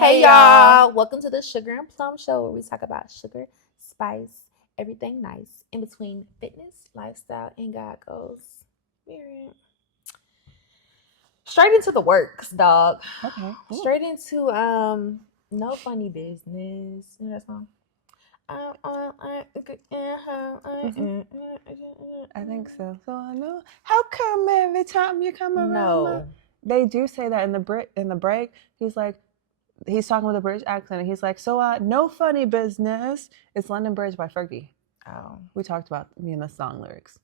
Hey y'all, welcome to the Sugar and Plum Show where we talk about sugar, spice, everything nice in between fitness, lifestyle, and God goes. Period. Straight into the works, dog. Okay. Straight into no funny business. You know that song? I think so. So I know. How come every time you come around? No. They do say that in the break. He's talking with a British accent, and he's like, "So no funny business." It's London Bridge by Fergie. Oh. We talked about me and the song lyrics.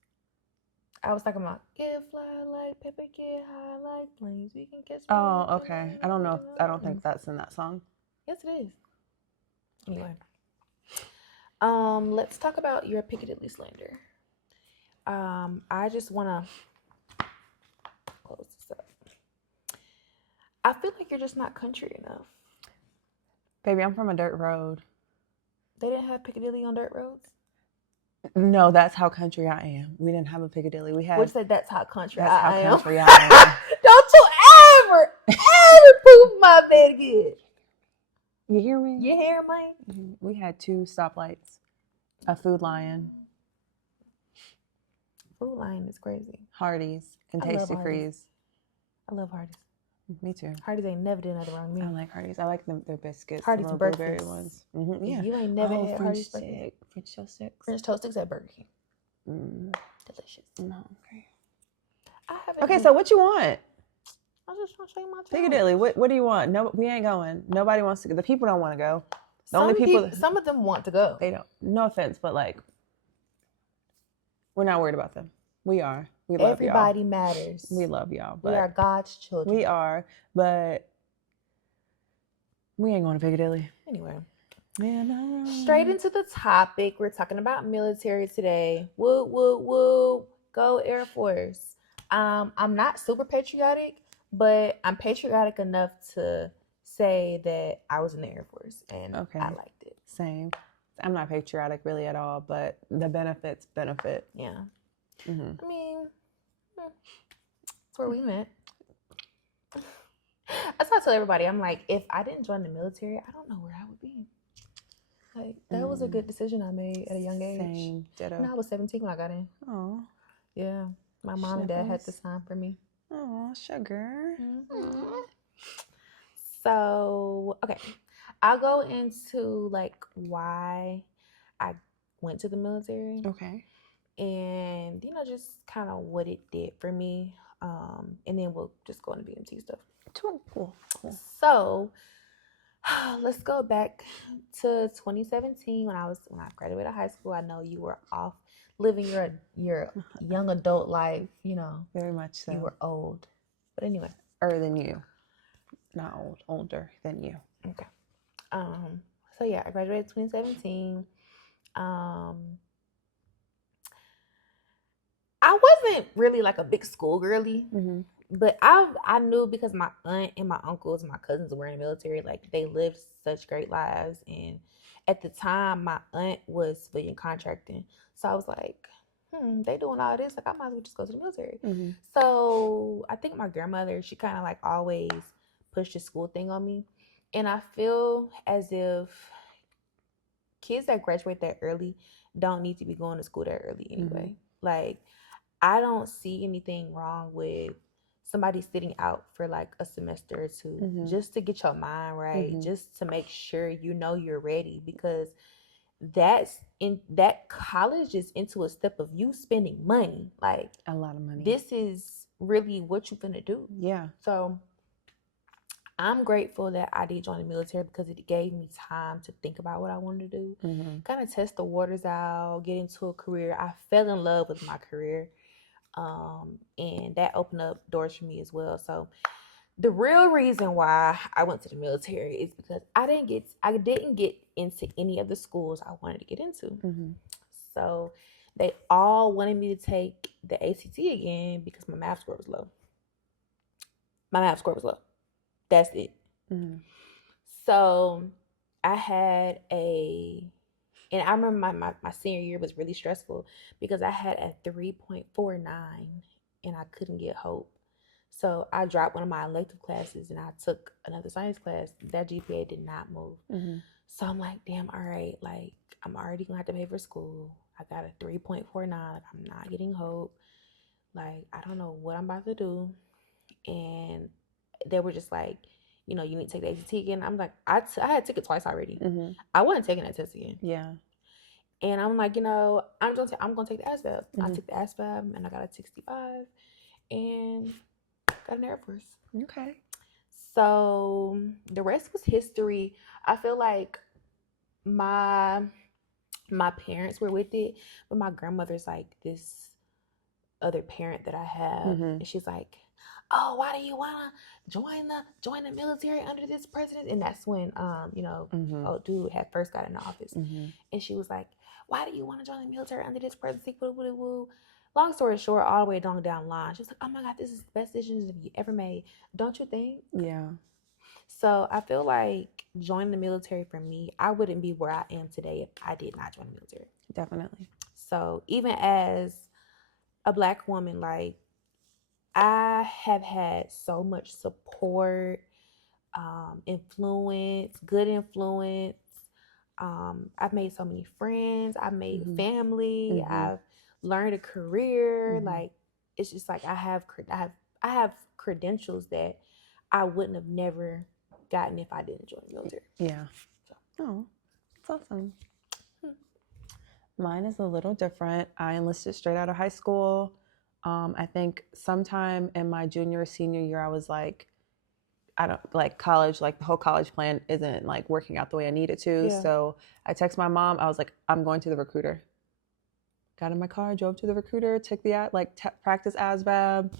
I was talking about get fly like paper, get high like planes. We can catch. Oh, okay. I don't know. I don't think that's in that song. Yes, it is. Anyway, let's talk about your Piccadilly slander. I just want to close this up. I feel like you're just not country enough. Baby, I'm from a dirt road. They didn't have Piccadilly on dirt roads? No, that's how country I am. We didn't have a Piccadilly. We had. Which said that's how country That's how I am. country I am. Don't you ever prove my bed again. You hear me? You hear me? We had 2 stoplights, a Food Lion. Food Lion is crazy. Hardee's and Tasty Freeze. I love Hardee's. Me too. Hardee's ain't never did nothing wrong with me. I like Hardee's. I like their biscuits. Hardee's breakfast. Blueberry ones. Mm-hmm. Yeah. You ain't never had Hardee's breakfast. French toast sticks. French toast sticks at Burger King. Delicious. No, okay. I haven't. Okay, so what you want? I was just trying to show you my Piccadilly. What do you want? No, we ain't going. Nobody wants to go. The people don't want to go. Only people. Some of them want to go. They don't. No offense, but like, we're not worried about them. We are. We love Everybody y'all. matters. We love y'all. We are God's children. We are, but we ain't going to Piccadilly. Anyway. Man, straight into the topic. We're talking about military today. Woo, woo, woo. Go Air Force. I'm not super patriotic, but I'm patriotic enough to say that I was in the Air Force and I liked it. Same. I'm not patriotic really at all, but the benefits benefit. Yeah. Mm-hmm. I mean, that's where we met. That's what I tell everybody. I'm like, if I didn't join the military, I don't know where I would be. Like, that was a good decision I made at a young age. Same. Ditto. And I was 17 when I got in. Oh. Yeah. My mom and dad had to sign for me. Oh, sugar. Mm-hmm. So, okay. I'll go into, like, why I went to the military. Okay. And, you know, just kind of what it did for me. And then we'll just go into BMT stuff. Cool. So, let's go back to 2017 when I graduated high school. I know you were off living your young adult life, you know. Very much so. You were old. But anyway. Older than you. Not old, older than you. Okay. So yeah, I graduated 2017. I wasn't really like a big school girly. Mm-hmm. But I knew because my aunt and my uncles and my cousins were in the military, like they lived such great lives. And at the time, my aunt was civilian contracting. So I was like, they doing all this. Like, I might as well just go to the military. Mm-hmm. So I think my grandmother, she kind of like always pushed the school thing on me. And I feel as if kids that graduate that early don't need to be going to school that early anyway. Mm-hmm. Like, I don't see anything wrong with somebody sitting out for like a semester or two just to get your mind right, just to make sure you know you're ready, because that college is into a step of you spending money, like a lot of money. This is really what you're gonna do. Yeah. So I'm grateful that I did join the military because it gave me time to think about what I wanted to do, kind of test the waters out, get into a career. I fell in love with my career. And that opened up doors for me as well. So the real reason why I went to the military is because I didn't get into any of the schools I wanted to get into. So they all wanted me to take the ACT again because my math score was low. That's it. So I had and I remember my senior year was really stressful because I had a 3.49 and I couldn't get hope. So I dropped one of my elective classes and I took another science class. That GPA did not move. Mm-hmm. So I'm like, damn, all right, like I'm already gonna have to pay for school. I got a 3.49. I'm not getting hope. Like, I don't know what I'm about to do. And they were just like, you know, you need to take the ACT again. I'm like, I had took it twice already. Mm-hmm. I wasn't taking that test again. Yeah. And I'm like, you know, I'm gonna take the ASVAB. I Mm-hmm. took the ASVAB and I got a 65 and got an Air Force. Okay. So the rest was history. I feel like my parents were with it, but my grandmother's like this other parent that I have, Mm-hmm. and she's like, "Oh, why do you wanna join the military under this president?" And that's when you know, Mm-hmm. old dude had first got in office, Mm-hmm. and she was like, "Why do you want to join the military under this presidency?" Woo, woo, woo. Long story short, all the way down the line, she was like, "Oh my God, this is the best decision you ever made, don't you think?" Yeah. So I feel like joining the military for me, I wouldn't be where I am today if I did not join the military. Definitely. So even as a Black woman, like I have had so much support, influence, good influence. I've made so many friends. I've made Mm-hmm. family. Mm-hmm. I've learned a career. Mm-hmm. Like it's just like I have credentials that I wouldn't have never gotten if I didn't join the military. Yeah. So. Oh, that's awesome. Mine is a little different. I enlisted straight out of high school. I think sometime in my junior or senior year, I was like, I don't like college, like the whole college plan isn't like working out the way I needed to. Yeah. So I texted my mom. I was like, I'm going to the recruiter. Got in my car, drove to the recruiter, took the practice ASVAB,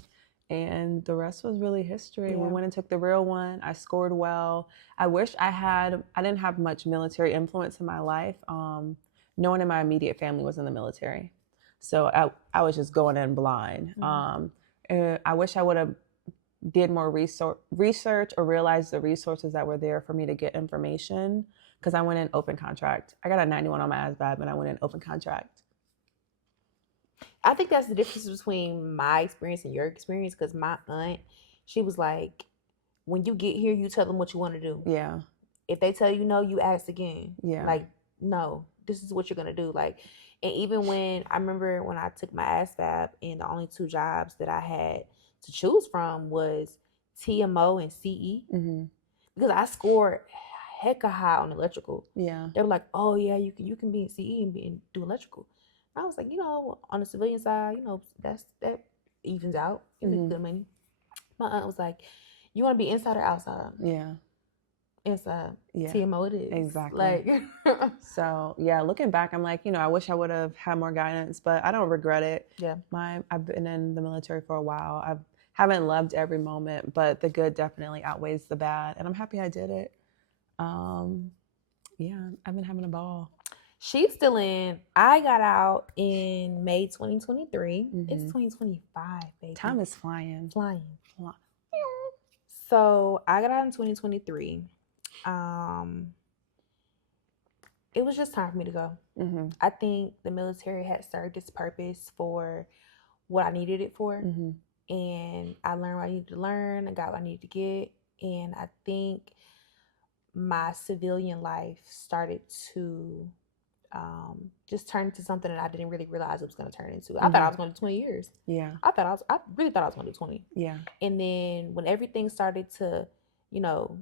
and the rest was really history. Yeah. We went and took the real one. I scored well. I wish I didn't have much military influence in my life. No one in my immediate family was in the military. So I was just going in blind. And I wish I would have did more research or realized the resources that were there for me to get information, because I went in open contract. I got a 91 on my ASVAB and I went in open contract. I think that's the difference between my experience and your experience, because my aunt, she was like, when you get here, you tell them what you want to do. Yeah. If they tell you no, you ask again. Yeah. Like, no, this is what you're going to do. Like, and even when I remember when I took my ASVAB and the only two jobs that I had to choose from was TMO and CE, because I scored hecka high on electrical. Yeah. They were like, oh yeah, you can be in CE and do electrical. And I was like, you know, on the civilian side, you know, that evens out. You make good money. My aunt was like, you want to be inside or outside? Yeah. Inside. Yeah. TMO it is. Exactly. Like so yeah, looking back, I'm like, you know, I wish I would have had more guidance, but I don't regret it. Yeah. I've been in the military for a while. I haven't loved every moment, but the good definitely outweighs the bad, and I'm happy I did it. Yeah, I've been having a ball. She's still in. I got out in May 2023. It's 2025, baby. Time is flying. So I got out in 2023. It was just time for me to go. I think the military had served its purpose for what I needed it for. And I learned what I needed to learn. I got what I needed to get. And I think my civilian life started to just turn into something that I didn't really realize it was going to turn into. I thought I was going to do 20 years. Yeah. I really thought I was going to do 20. Yeah. And then when everything started to, you know,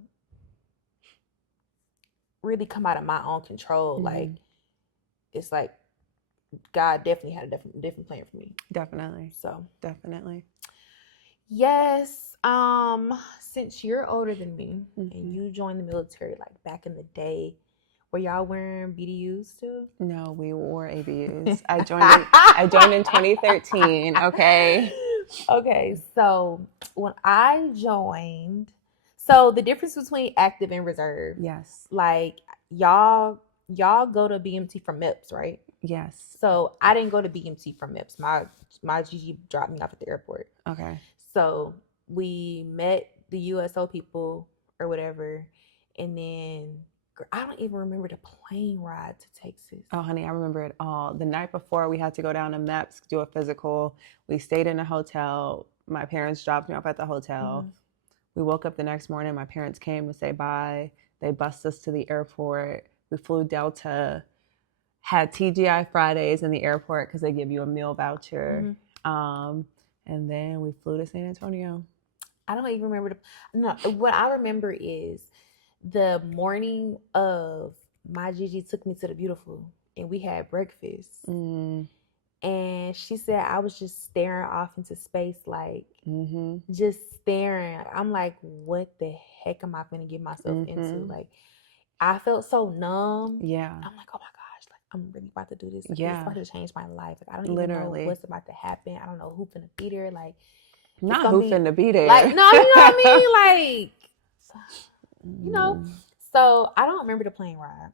really come out of my own control, like it's like God definitely had a different plan for me. Definitely. So definitely. Yes. Since you're older than me and you joined the military like back in the day, were y'all wearing BDUs too? No, we wore ABUs. I joined in 2013. Okay. Okay. So when I joined, so the difference between active and reserve. Yes. Like y'all go to BMT from MIPS, right? Yes. So I didn't go to BMT from MIPS. My GG dropped me off at the airport. Okay. So we met the USO people or whatever, and then I don't even remember the plane ride to Texas. Oh, honey, I remember it all. The night before, we had to go down to MEPS, do a physical. We stayed in a hotel. My parents dropped me off at the hotel. Mm-hmm. We woke up the next morning. My parents came to say bye. They bussed us to the airport. We flew Delta, had TGI Fridays in the airport because they give you a meal voucher. And then we flew to San Antonio. I don't even remember what I remember is the morning of my Gigi took me to the Beautiful and we had breakfast. And she said I was just staring off into space, like just staring. I'm like, what the heck am I gonna get myself into? Like, I felt so numb. Yeah. I'm like, oh my gosh, like I'm really about to do this. Like, it's about to change my life. Like, I don't even know what's about to happen. I don't know who's gonna be there. Like, not who's gonna be there. Like, no, you know what I mean? Like, you know. So I don't remember the plane ride.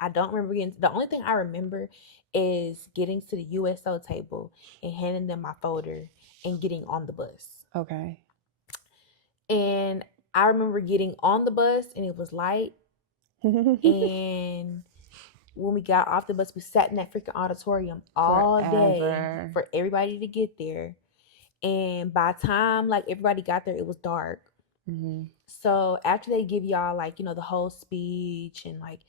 I don't remember getting. The only thing I remember is getting to the USO table and handing them my folder and getting on the bus. Okay. And I remember getting on the bus and it was light. And when we got off the bus, we sat in that freaking auditorium all day for everybody to get there. And by the time like everybody got there, it was dark. So after they give y'all like, you know, the whole speech and like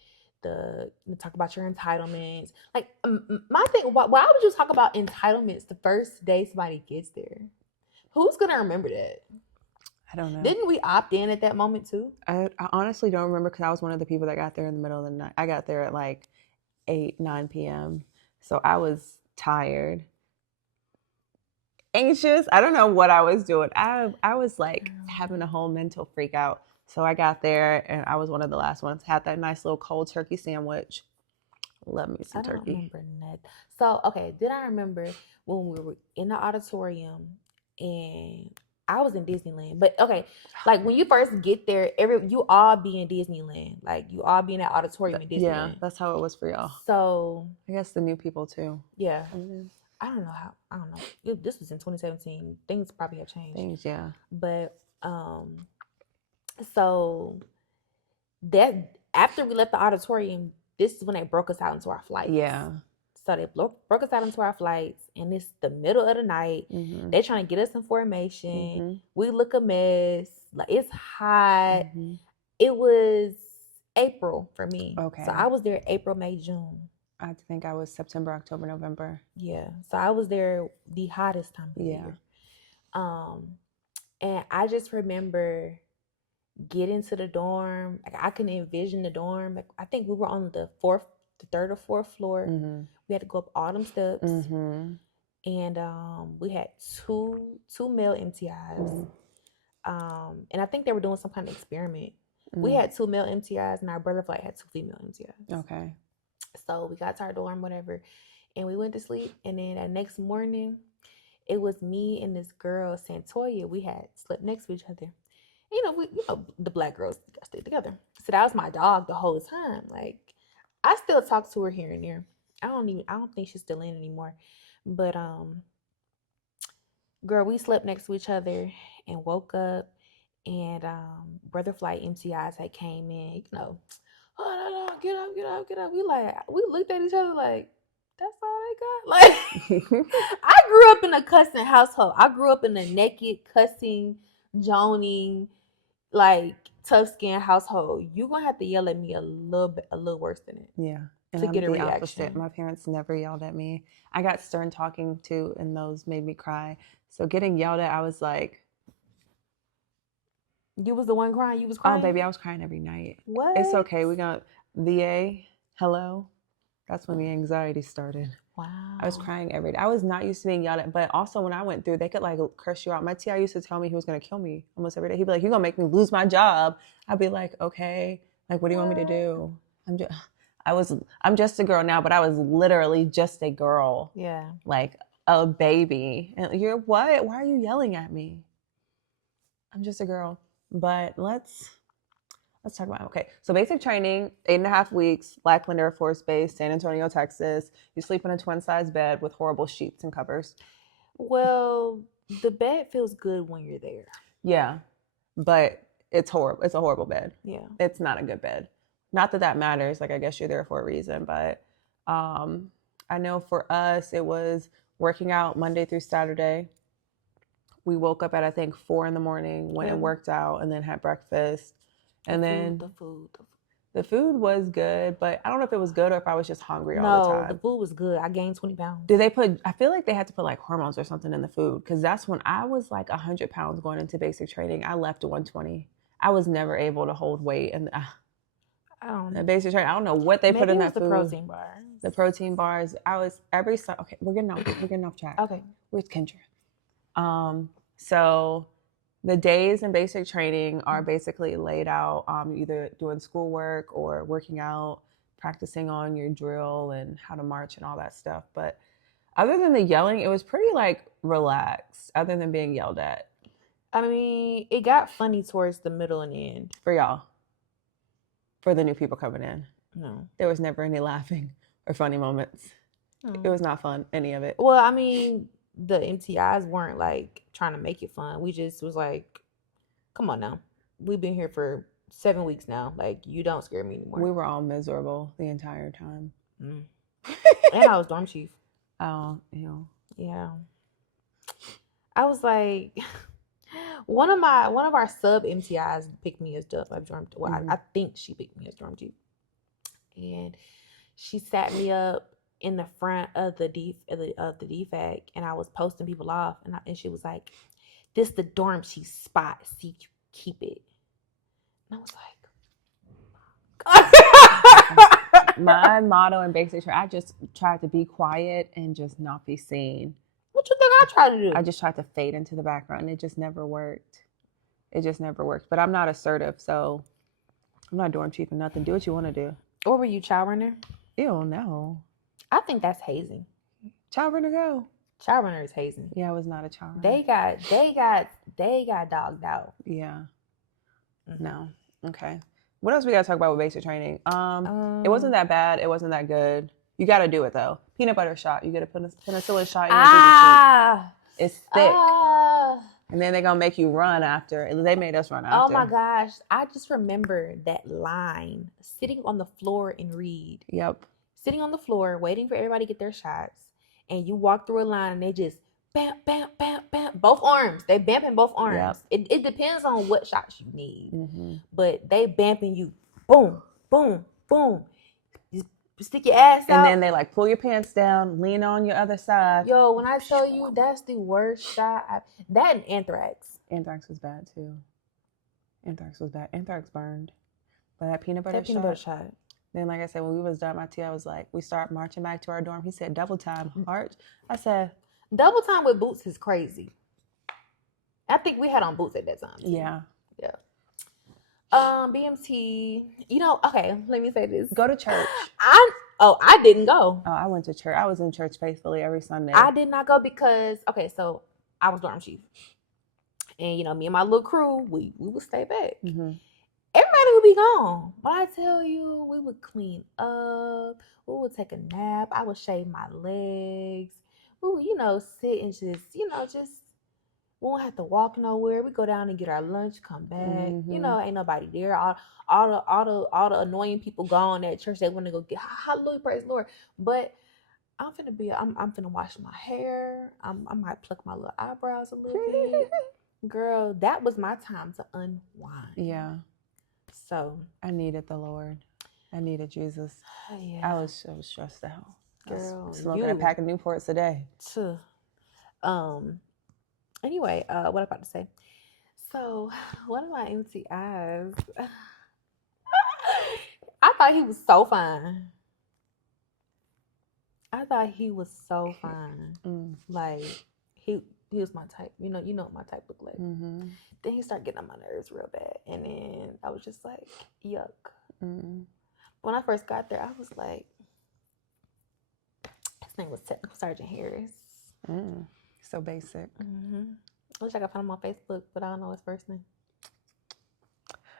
talk about your entitlements. Like my thing, why would you talk about entitlements the first day somebody gets there? Who's gonna remember that? I don't know. Didn't we opt in at that moment too? I honestly don't remember because I was one of the people that got there in the middle of the night. I got there at like 9 p.m. So I was tired, anxious. I don't know what I was doing. I was like having a whole mental freak out. So I got there and I was one of the last ones. Had that nice little cold turkey sandwich. Love me some turkey. I don't remember nothing. So, okay, then I remember when we were in the auditorium and I was in Disneyland. But okay, like when you first get there, you all be in Disneyland. Like you all be in that auditorium in Disneyland. Yeah, that's how it was for y'all. So I guess the new people too. Yeah. I don't know. This was in 2017. Things probably have changed. Yeah. But so that after we left the auditorium, this is when they broke us out into our flights. Yeah. So they broke us out into our flights, and it's the middle of the night. They're trying to get us in formation. We look a mess. Like it's hot. It was April for me. Okay. So I was there April, May, June. I think I was September, October, November. Yeah. So I was there the hottest time of the year. And I just remember getting to the dorm. Like I can envision the dorm. Like I think we were on the third or fourth floor. We had to go up all them steps. And we had two male MTIs. And I think they were doing some kind of experiment. We had 2 male MTIs and our brother flight had 2 female MTIs. Okay. So we got to our dorm, whatever, and we went to sleep. And then that next morning, it was me and this girl, Santoya. We had slept next to each other. You know, the black girls stayed together. So that was my dog the whole time. Like, I still talk to her here and there. I don't think she's still in anymore. But girl, we slept next to each other and woke up, and brother flight MTIs had came in. You know, oh no, get up. We looked at each other like, that's all they got. Like, I grew up in a cussing household. I grew up in a naked, cussing, joning, like tough skin household. You're gonna have to yell at me a little worse than it. Yeah. And to get a reaction. Opposite. My parents never yelled at me. I got stern talking too, and those made me cry. So getting yelled at, I was like, you was the one crying? You was crying? Oh, baby, I was crying every night. What? It's okay. We got VA. Hello. That's when the anxiety started. Wow. I was crying every day. I was not used to being yelled at, but also when I went through, they could like curse you out. My TI used to tell me he was going to kill me almost every day. He'd be like, you're going to make me lose my job. I'd be like, okay. Like, what do you want me to do? I'm just a girl now, but I was literally just a girl. Yeah. Like a baby. And you're what? Why are you yelling at me? I'm just a girl. But let's talk about, okay. So basic training, 8.5 weeks, Lackland Air Force Base, San Antonio, Texas. You sleep in a twin-size bed with horrible sheets and covers. Well, the bed feels good when you're there. Yeah, but it's horrible. It's a horrible bed. Yeah. It's not a good bed. Not that matters. Like, I guess you're there for a reason. But I know for us, it was working out Monday through Saturday. We woke up at, I think, 4 a.m, went and worked out, and then had breakfast. And then the food was good, but I don't know if it was good or if I was just hungry all the time. No, the food was good. I gained 20 pounds. I feel like they had to put like hormones or something in the food, because that's when I was like 100 pounds going into basic training. I left to 120. I was never able to hold weight. And basic training, I don't know what they put in that food. The protein bars. The protein bars. I was okay, we're getting off track. Okay. Where's Kendra? So the days in basic training are basically laid out, either doing schoolwork or working out, practicing on your drill and how to march and all that stuff. But other than the yelling, it was pretty like relaxed, other than being yelled at. I mean, it got funny towards the middle and end. For y'all. For the new people coming in. No. There was never any laughing or funny moments. No. It was not fun, any of it. Well, I mean, the MTIs weren't like trying to make it fun. We just was like, come on now. We've been here for 7 weeks now. Like, you don't scare me anymore. We were all miserable the entire time. And I was dorm chief. Oh, ew. Yeah. I was like, one of our sub MTIs picked me as dorm. Well, I think she picked me as dorm chief, and she sat me up in the front of the DFAC, and I was posting people off, and she was like, "This the dorm chief spot. See, you keep it." And I was like, my motto in basic training, I just tried to be quiet and just not be seen. What you think I tried to do? I just tried to fade into the background, and it just never worked. But I'm not assertive, so I'm not dorm chief or nothing. Do what you want to do. Or were you child runner? Ew, no. I think that's hazing. Child runner, go. Child runner is hazing. Yeah, I was not a child runner. They got dogged out. Yeah. Mm-hmm. No. Okay. What else we got to talk about with basic training? It wasn't that bad. It wasn't that good. You got to do it though. Peanut butter shot. You get a penicillin shot in your cheek. It's thick. And then they're going to make you run after. They made us run after. Oh my gosh. I just remember that line, sitting on the floor in Reed. Yep. Sitting on the floor, waiting for everybody to get their shots. And you walk through a line and they just bam, bam, bam, bam. Both arms. They bamping both arms. Yep. It depends on what shots you need. Mm-hmm. But they bamping you. Boom, boom, boom. Stick your ass out. And then they like pull your pants down, lean on your other side. Yo, when I tell you that's the worst shot. That and anthrax. Anthrax was bad too. Anthrax was bad. Anthrax burned. But that peanut butter shot. Then, like I said, when we was done, my TA was like, we start marching back to our dorm. He said, double time, march. I said, double time with boots is crazy. I think we had on boots at that time. Too. Yeah. Yeah. BMT, okay, let me say this. Go to church. I didn't go. Oh, I went to church. I was in church faithfully every Sunday. I did not go because, so I was dorm chief. And, me and my little crew, we would stay back. Mm-hmm. Everybody would be gone. When I tell you, we would clean up. We would take a nap. I would shave my legs. We would, sit and just we won't have to walk nowhere. We go down and get our lunch, come back. Mm-hmm. Ain't nobody there. All the annoying people gone at church. They want to go get hallelujah, praise the Lord. But I'm finna wash my hair. I might pluck my little eyebrows a little bit. Girl, that was my time to unwind. Yeah. So I needed the Lord. I needed Jesus. Yeah. I was stressed out. Girl, I was smoking a pack of Newports a day. Anyway, what I'm about to say. So, one of my MTIs, I thought he was so fine. Like, he was my type. You know what my type looked like. Mm-hmm. Then he started getting on my nerves real bad. And then I was just like, yuck. Mm-hmm. When I first got there, I was like, his name was Technical Sergeant Harris. Mm. So basic. Mm-hmm. I wish I could find him on Facebook, but I don't know his first name.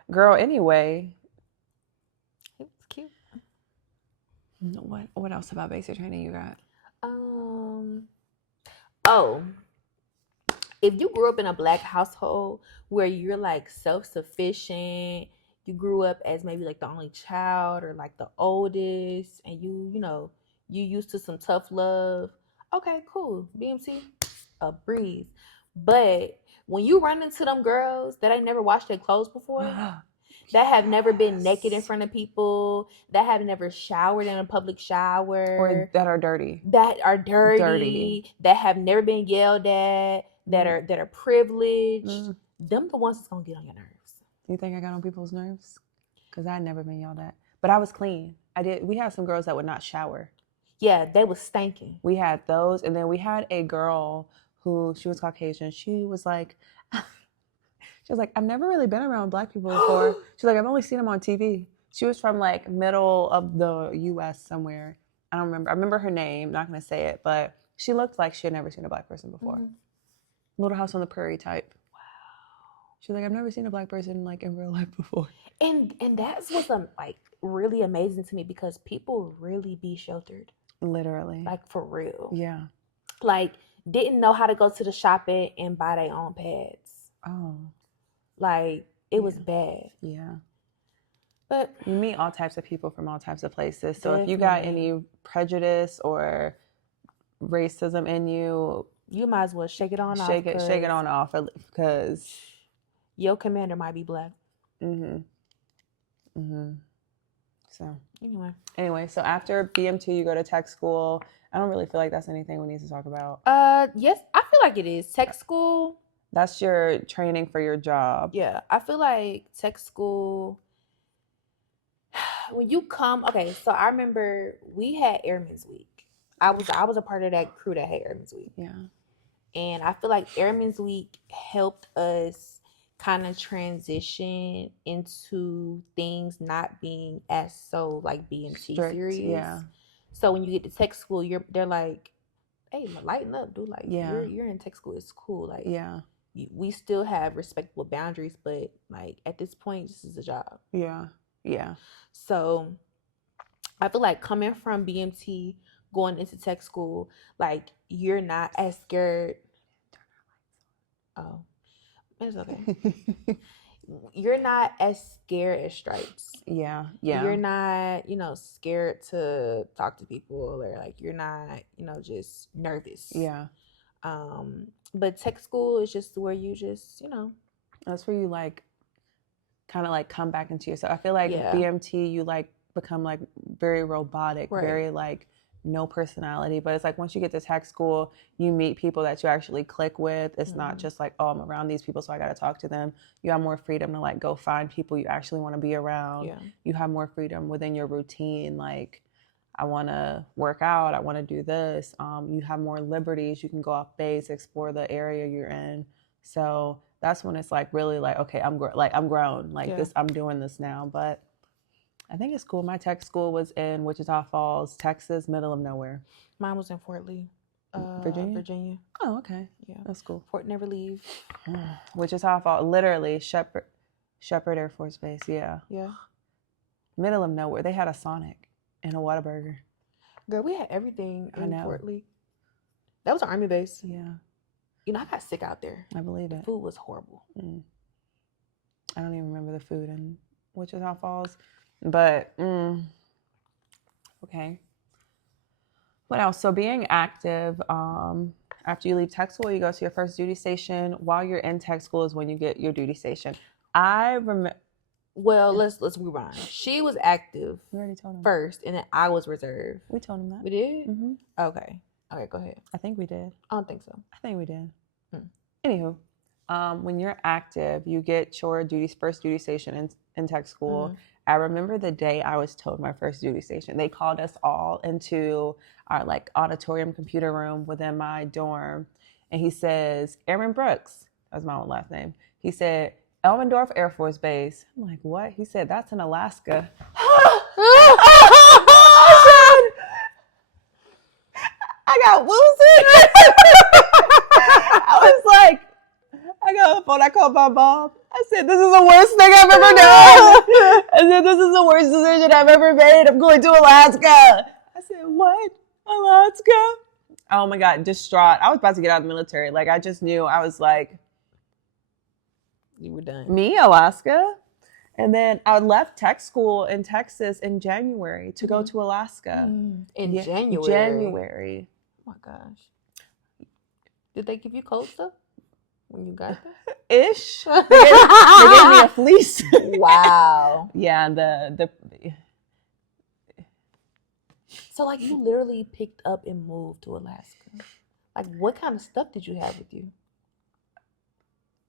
Girl, anyway. He was cute. What else about basic training you got? If you grew up in a Black household where you're like self-sufficient, you grew up as maybe like the only child or like the oldest, and you used to some tough love. Okay, cool. BMT, a breeze. But when you run into them girls that ain't never washed their clothes before, that have never been naked in front of people, that have never showered in a public shower, or that are dirty, that have never been yelled at, that are privileged, them the ones that's gonna get on your nerves. You think I got on people's nerves? Because I'd never been yelled at, but I was clean. We had some girls that would not shower. Yeah, they was stinking. We had those, and then we had a girl who, she was Caucasian. She was like, I've never really been around black people before. She's like, I've only seen them on TV. She was from like middle of the U.S. somewhere. I don't remember. I remember her name. Not gonna say it, but she looked like she had never seen a black person before. Little House on the Prairie type. Wow. She's like, I've never seen a black person like in real life before. And that's what's like really amazing to me, because people really be sheltered. Literally. Like for real. Yeah. Like didn't know how to go to the shopping and buy their own pads. Oh. Like it was bad. Yeah. But you meet all types of people from all types of places. So if you got any prejudice or racism in you, you might as well shake it on off. Shake it on off, because your commander might be black. So anyway, so after BM2, you go to tech school. I don't really feel like that's anything we need to talk about. Yes, I feel like it is. Tech school. That's your training for your job. Yeah, I feel like tech school, when you come, okay, so I remember we had Airman's Week. I was a part of that crew that had Airman's Week. Yeah. And I feel like Airman's Week helped us kind of transition into things not being as so like BMT serious. Yeah. So when you get to tech school, they're like, hey, lighten up, dude. Like you're in tech school, it's cool. Like we still have respectable boundaries, but like at this point, this is a job. Yeah. Yeah. So I feel like coming from BMT going into tech school, like you're not as scared. Oh, it's okay. You're not as scared as stripes. Yeah. Yeah. You're not, scared to talk to people, or like you're not, just nervous. Yeah. But tech school is just where you just, that's where you like kind of like come back into yourself. I feel like BMT, you like become like very robotic, very like no personality. But it's like once you get to tech school, you meet people that you actually click with. It's not just like, oh, I'm around these people, so I got to talk to them. You have more freedom to like go find people you actually want to be around. Yeah. You have more freedom within your routine. Like, I want to work out. I want to do this. You have more liberties. You can go off base, explore the area you're in. So that's when it's like really like, okay, I'm grown. Like this, I'm doing this now. But I think it's cool. My tech school was in Wichita Falls, Texas, middle of nowhere. Mine was in Fort Lee, Virginia. Oh, okay. Yeah, that's cool. Fort Never Leave. Wichita Falls, literally Shepherd Air Force Base. Yeah. Yeah. Middle of nowhere. They had a Sonic and a Whataburger. Girl, we had everything in Fort Lee. That was an Army base. Yeah. I got sick out there. I believe it. The food was horrible. I don't even remember the food in Wichita Falls. But, okay. What else? So being active, after you leave tech school, you go to your first duty station. While you're in tech school is when you get your duty station. I remember. Well, let's rewind. She was active. We already told him first, and then I was reserved. We told him that. We did? Mm-hmm. Okay, go ahead. I think we did. I don't think so. I think we did. Anywho, when you're active, you get your first duty station in tech school. I remember the day I was told my first duty station. They called us all into our like auditorium computer room within my dorm. And he says, Aaron Brooks, that's my own last name. He said, Elmendorf Air Force Base. I'm like, what? He said, that's in Alaska. I got woozy. I was like, I got on the phone. I called my mom. I said, this is the worst thing I've ever done. I said, this is the worst decision I've ever made. I'm going to Alaska. I said, what? Alaska? Oh my God, distraught. I was about to get out of the military. Like, I just knew. I was like, you were done. Me, Alaska? And then I left tech school in Texas in January to go to Alaska. January? January. Oh my gosh. Did they give you cold stuff? when you got there? Ish. They gave me a fleece. Wow. Yeah, So like you literally picked up and moved to Alaska. Like what kind of stuff did you have with you?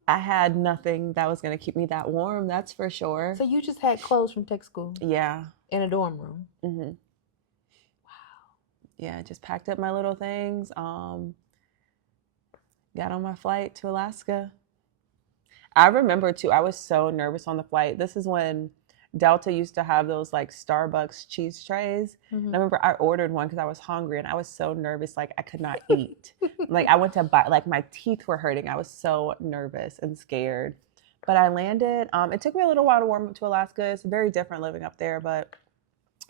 I had nothing that was gonna keep me that warm. That's for sure. So you just had clothes from tech school Yeah. in a dorm room. Mm-hmm. Wow. Yeah, just packed up my little things. Got on my flight to Alaska. I remember too, I was so nervous on the flight. This is when Delta used to have those like Starbucks cheese trays. Mm-hmm. And I remember I ordered one because I was hungry and I was so nervous, like I could not eat. Like I went to buy, like my teeth were hurting. I was so nervous and scared. But I landed. It took me a little while to warm up to Alaska. It's very different living up there, but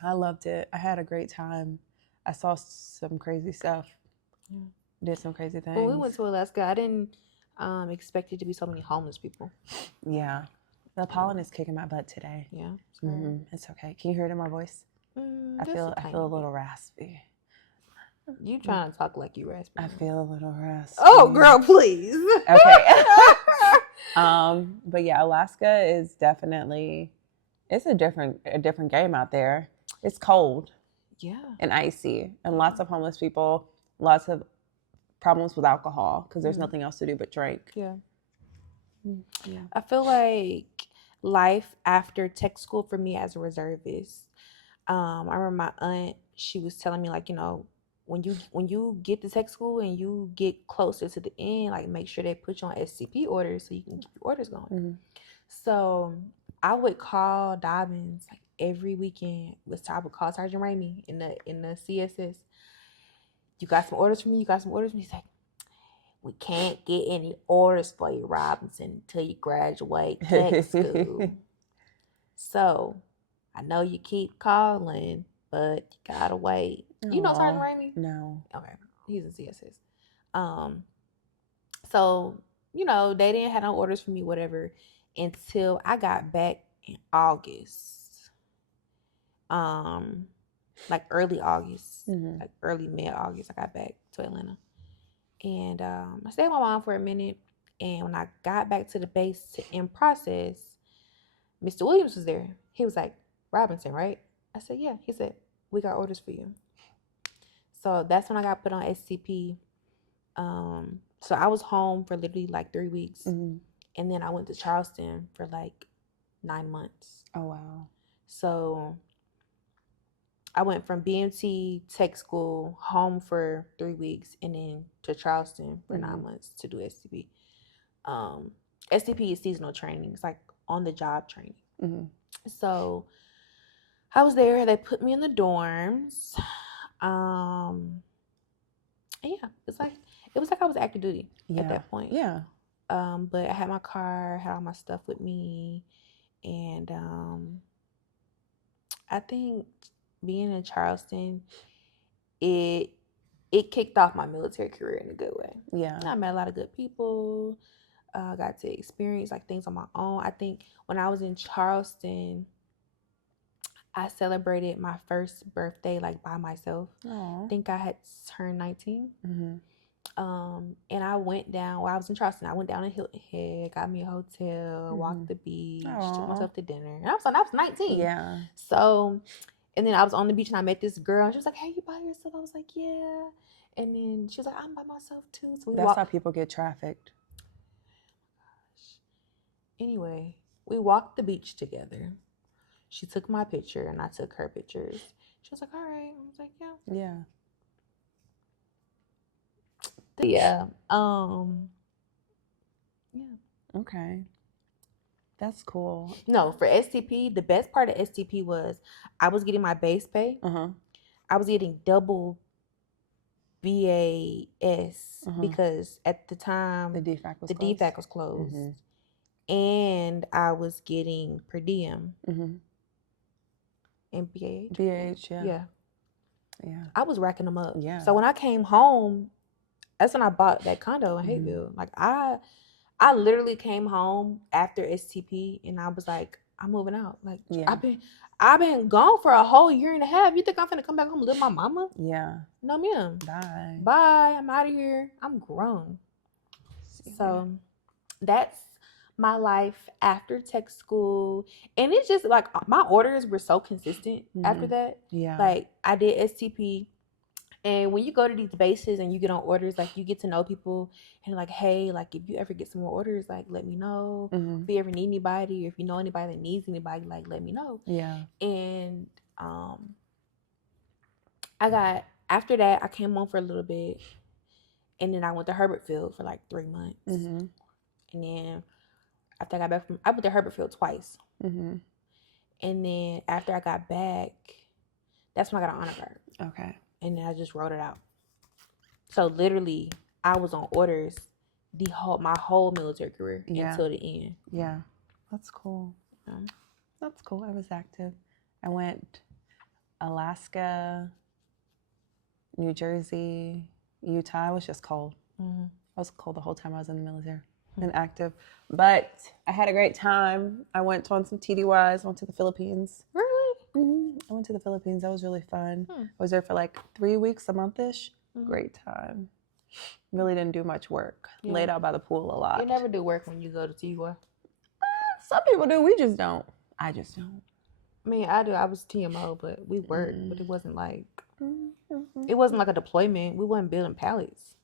I loved it. I had a great time. I saw some crazy stuff. Yeah. Did some crazy things. When we went to Alaska, I didn't expect it to be so many homeless people. Yeah. The pollen is kicking my butt today. Yeah. It's okay. Can you hear it in my voice? I feel a little raspy. You trying to talk like you raspy. I feel a little raspy. Oh, girl, please. Okay. But yeah, Alaska is definitely, it's a different game out there. It's cold. Yeah. And icy. And lots of homeless people, lots of problems with alcohol because there's nothing else to do but drink. Yeah. I feel like life after tech school for me as a reservist. I remember my aunt, she was telling me like, you know, when you get to tech school and you get closer to the end, like make sure they put you on SCP orders so you can keep your orders going. Mm-hmm. So I would call Dobbins like every weekend. I would call Sergeant Ramey in the CSS. You got some orders for me? You got some orders for me? He's like, we can't get any orders for you, Robinson, until you graduate tech school. So I know you keep calling, but you gotta wait. You know Sergeant Ramey? No. Okay. He's a CSS. So, you know, they didn't have no orders for me, whatever, until I got back in August. Like early August. Like early mid-August, I got back to Atlanta. And I stayed with my mom for a minute. And when I got back to the base to in process, Mr. Williams was there. He was like, Robinson, right? I said, yeah. He said, we got orders for you. So that's when I got put on SCP. So I was home for literally like 3 weeks. Mm-hmm. And then I went to Charleston for like 9 months. Oh, wow. So I went from BMT tech school home for 3 weeks and then to Charleston for 9 months to do SCP. SCP is seasonal training. It's like on the job training. Mm-hmm. So I was there. They put me in the dorms. Yeah, it was like I was active duty at that point. Yeah. But I had my car, had all my stuff with me, and I think being in Charleston, it kicked off my military career in a good way. Yeah. I met a lot of good people. Got to experience like things on my own. I think when I was in Charleston, I celebrated my first birthday like by myself. Aww. I think I had turned 19. Mm-hmm. And I went down. While I was in Charleston, I went down to Hilton Head, got me a hotel, walked the beach, took myself to dinner. And I was 19. Yeah. So, and then I was on the beach and I met this girl and she was like, "Hey, you by yourself?" I was like, "Yeah." And then she was like, "I'm by myself too." So that's how people get trafficked. Anyway, we walked the beach together. She took my picture and I took her pictures. She was like, "All right." I was like, "Yeah." Yeah. Yeah. Yeah. Okay. That's cool. No, for STP, the best part of STP was I was getting my base pay. Uh-huh. I was getting double BAS because at the time the DFAC was closed. Mm-hmm. And I was getting per diem. Mm-hmm. And BAH. BAH, yeah. Yeah. I was racking them up. Yeah. So when I came home, that's when I bought that condo in Hayville. Like I literally came home after STP and I was like, I'm moving out. Like I've been gone for a whole year and a half. You think I'm finna come back home and live with my mama? Yeah. No, ma'am. Bye. I'm out of here. I'm grown. So that's my life after tech school. And it's just like my orders were so consistent after that. Yeah. Like I did STP. And when you go to these bases and you get on orders, like you get to know people and like, hey, like if you ever get some more orders, like let me know. If you ever need anybody, or if you know anybody that needs anybody, like let me know. Yeah. And I got, after that, I came home for a little bit, and then I went to Herbertfield for like 3 months. And then after I got back I went to Herbertfield twice. And then after I got back, that's when I got an honor guard. Okay. And then I just wrote it out. So literally, I was on orders my whole military career until the end. Yeah, that's cool. That's cool. I was active. I went Alaska, New Jersey, Utah. It was just cold. I was cold the whole time I was in the military and active. But I had a great time. I went on some TDYs, went to the Philippines. Really? I went to the Philippines. That was really fun. I was there for like 3 weeks, a month-ish. Great time. Really didn't do much work. Laid out by the pool a lot. You never do work when you go to TDY? Some people do. We just don't. I just don't. I mean, I do. I was TMO, but we worked. But it wasn't like... It wasn't like a deployment. We wasn't building pallets.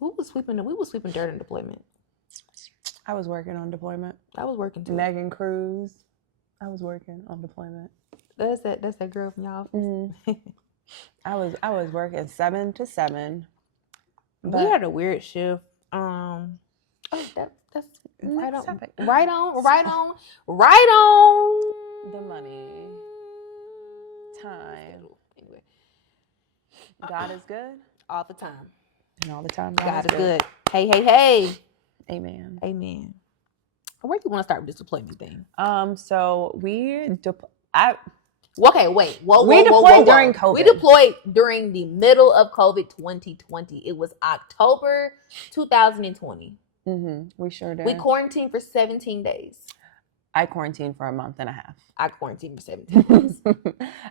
We was sweeping dirt in deployment. I was working on deployment. I was working too. Megan Cruz. I was working on deployment. That's that girl from y'all office. I was working 7 to 7. We had a weird shift. That's right on. Right on. The money. Time. Anyway. God is good all the time. And all the time God is good. Hey. Amen. Where do you want to start with this deployment thing? So we Okay, wait. We deployed during COVID. We deployed during the middle of COVID 2020. It was October 2020. We sure did. We quarantined for 17 days. I quarantined for a month and a half. I quarantined for 17 days.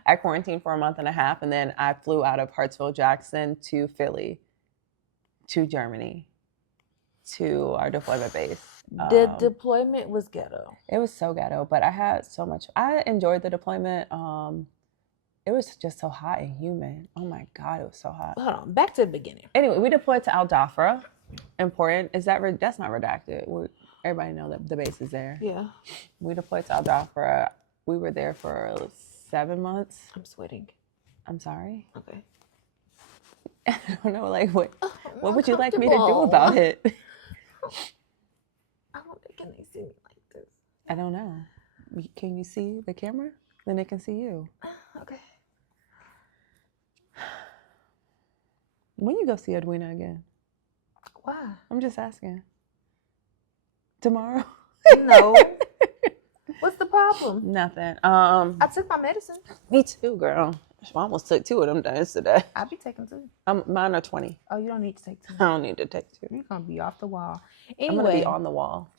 I quarantined for a month and a half, and then I flew out of Hartsfield-Jackson to Philly, to Germany, to our deployment base. The deployment was ghetto. It was so ghetto, but I had so much. I enjoyed the deployment. It was just so hot and humid. Oh my God, it was so hot. Hold on, back to the beginning. Anyway, we deployed to Al Dhafra. Important. That's not redacted. Everybody know that the base is there. Yeah. We deployed to Al Dhafra. We were there for 7 months. I'm sweating. I'm sorry. Okay. I don't know, like what would you like me to do about it? I don't think they see me like this. I don't know. Can you see the camera? Then they can see you. Okay. When you go see Edwina again? Why? I'm just asking. Tomorrow? No. What's the problem? Nothing. I took my medicine. Me too, girl. I almost took 2 of them days today. I'll be taking 2. Mine are 20. Oh, you don't need to take 2. I don't need to take 2. You're gonna be off the wall. Anyway, I'm gonna be on the wall.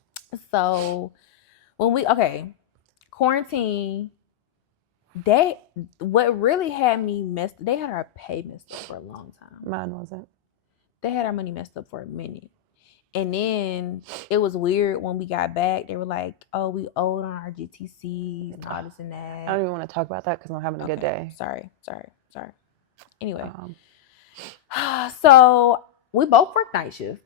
So when quarantine, what really had me messed. They had our pay messed up for a long time. Mine wasn't. They had our money messed up for a minute. And then it was weird when we got back. They were like, oh, we owed on our GTCs and all this and that. I don't even want to talk about that because I'm having a good day. Sorry. Anyway. So we both work night shift.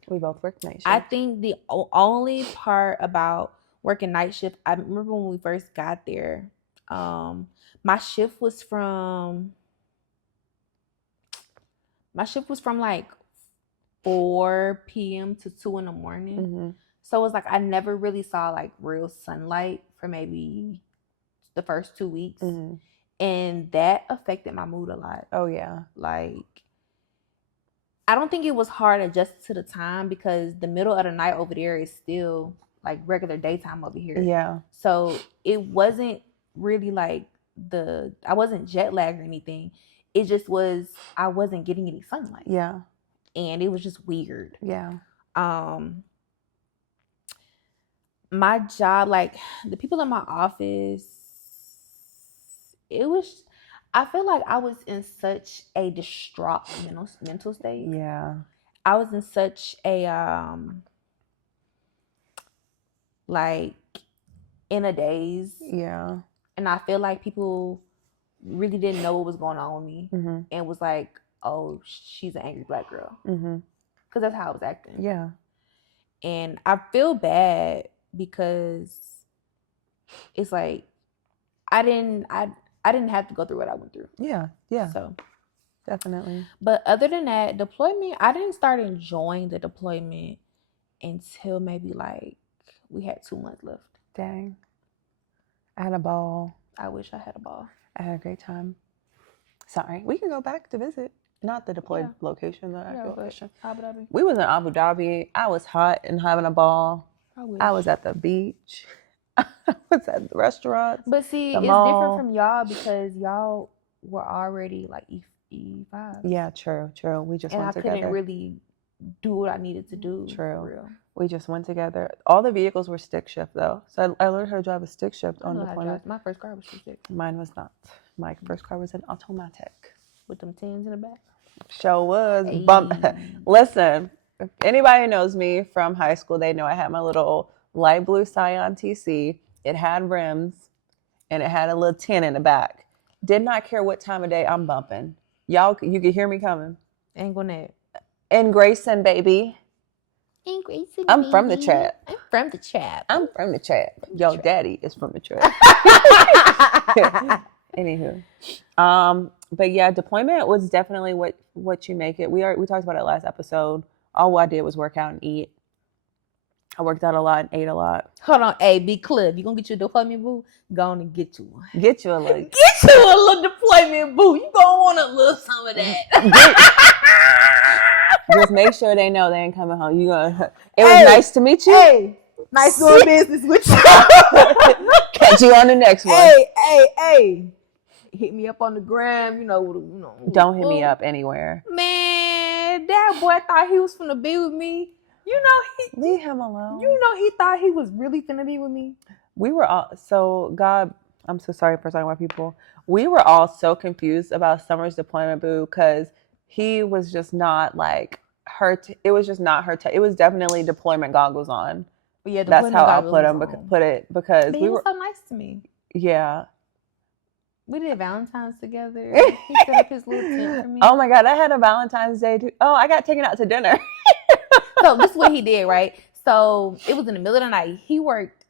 I think the only part about working night shift, I remember when we first got there, my shift was from like 4 p.m. to 2 in the morning. So it's like I never really saw like real sunlight for maybe the first 2 weeks. And that affected my mood a lot. Oh yeah. Like I don't think it was hard adjusted to the time because the middle of the night over there is still like regular daytime over here. Yeah. So it wasn't really like I wasn't jet lagged or anything. It just was I wasn't getting any sunlight. Yeah. And it was just weird. Yeah. My job, like the people in my office, I feel like I was in such a distraught mental state. Yeah. I was in such a like in a daze. Yeah. And I feel like people really didn't know what was going on with me, and was like, "Oh, she's an angry black girl," because that's how I was acting. Yeah. And I feel bad because it's like I didn't have to go through what I went through. Yeah. Yeah. So definitely. But other than that, deployment, I didn't start enjoying the deployment until maybe like we had 2 months left. Dang. I had a ball. I wish I had a ball. I had a great time. Sorry. We can go back to visit. Not the deployed location, the actual location. Abu Dhabi. We was in Abu Dhabi. I was hot and having a ball. I was at the beach. I was at the restaurants. But see, it's mall. different from y'all because y'all were already like E5. Yeah, true. We just went together. And I couldn't really do what I needed to do. True. For real. We just went together. All the vehicles were stick shift though. So I learned how to drive a stick shift on deployment. My first car was stick. Mine was not. My first car was an automatic. With them 10s in the back. Sure was. Hey. Listen, if anybody knows me from high school, they know I had my little light blue Scion TC. It had rims and it had a little 10 in the back. Did not care what time of day I'm bumping. Y'all, you can hear me coming. And Gwinnett. And Grayson, baby. And Grayson, I'm from the trap. I'm from the trap. Yo, daddy is from the trap. Anywho. But yeah, deployment was definitely what you make it. We talked about it last episode. All I did was work out and eat. I worked out a lot and ate a lot. Hold on, A, be clear. You gonna get you a deployment boo? Go on and get you one. Get you a little deployment boo. You gonna want a little some of that. Just make sure they know they ain't coming home. It was nice to meet you. Hey, nice doing business with you. Catch you on the next one. Hey. Hit me up on the gram, Don't hit me up anywhere. Man, that boy thought he was finna be with me. Leave him alone. He thought he was really finna be with me. We were all God. I'm so sorry for talking about people. We were all so confused about Summer's deployment boo because he was just not like her. It was just not her. It was definitely deployment goggles on. But yeah, that's how I put it because he was so nice to me. Yeah. We did Valentine's together. He set up his little tent for me. Oh my God, I had a Valentine's Day too. Oh, I got taken out to dinner. So this is what he did, right? So it was in the middle of the night. He worked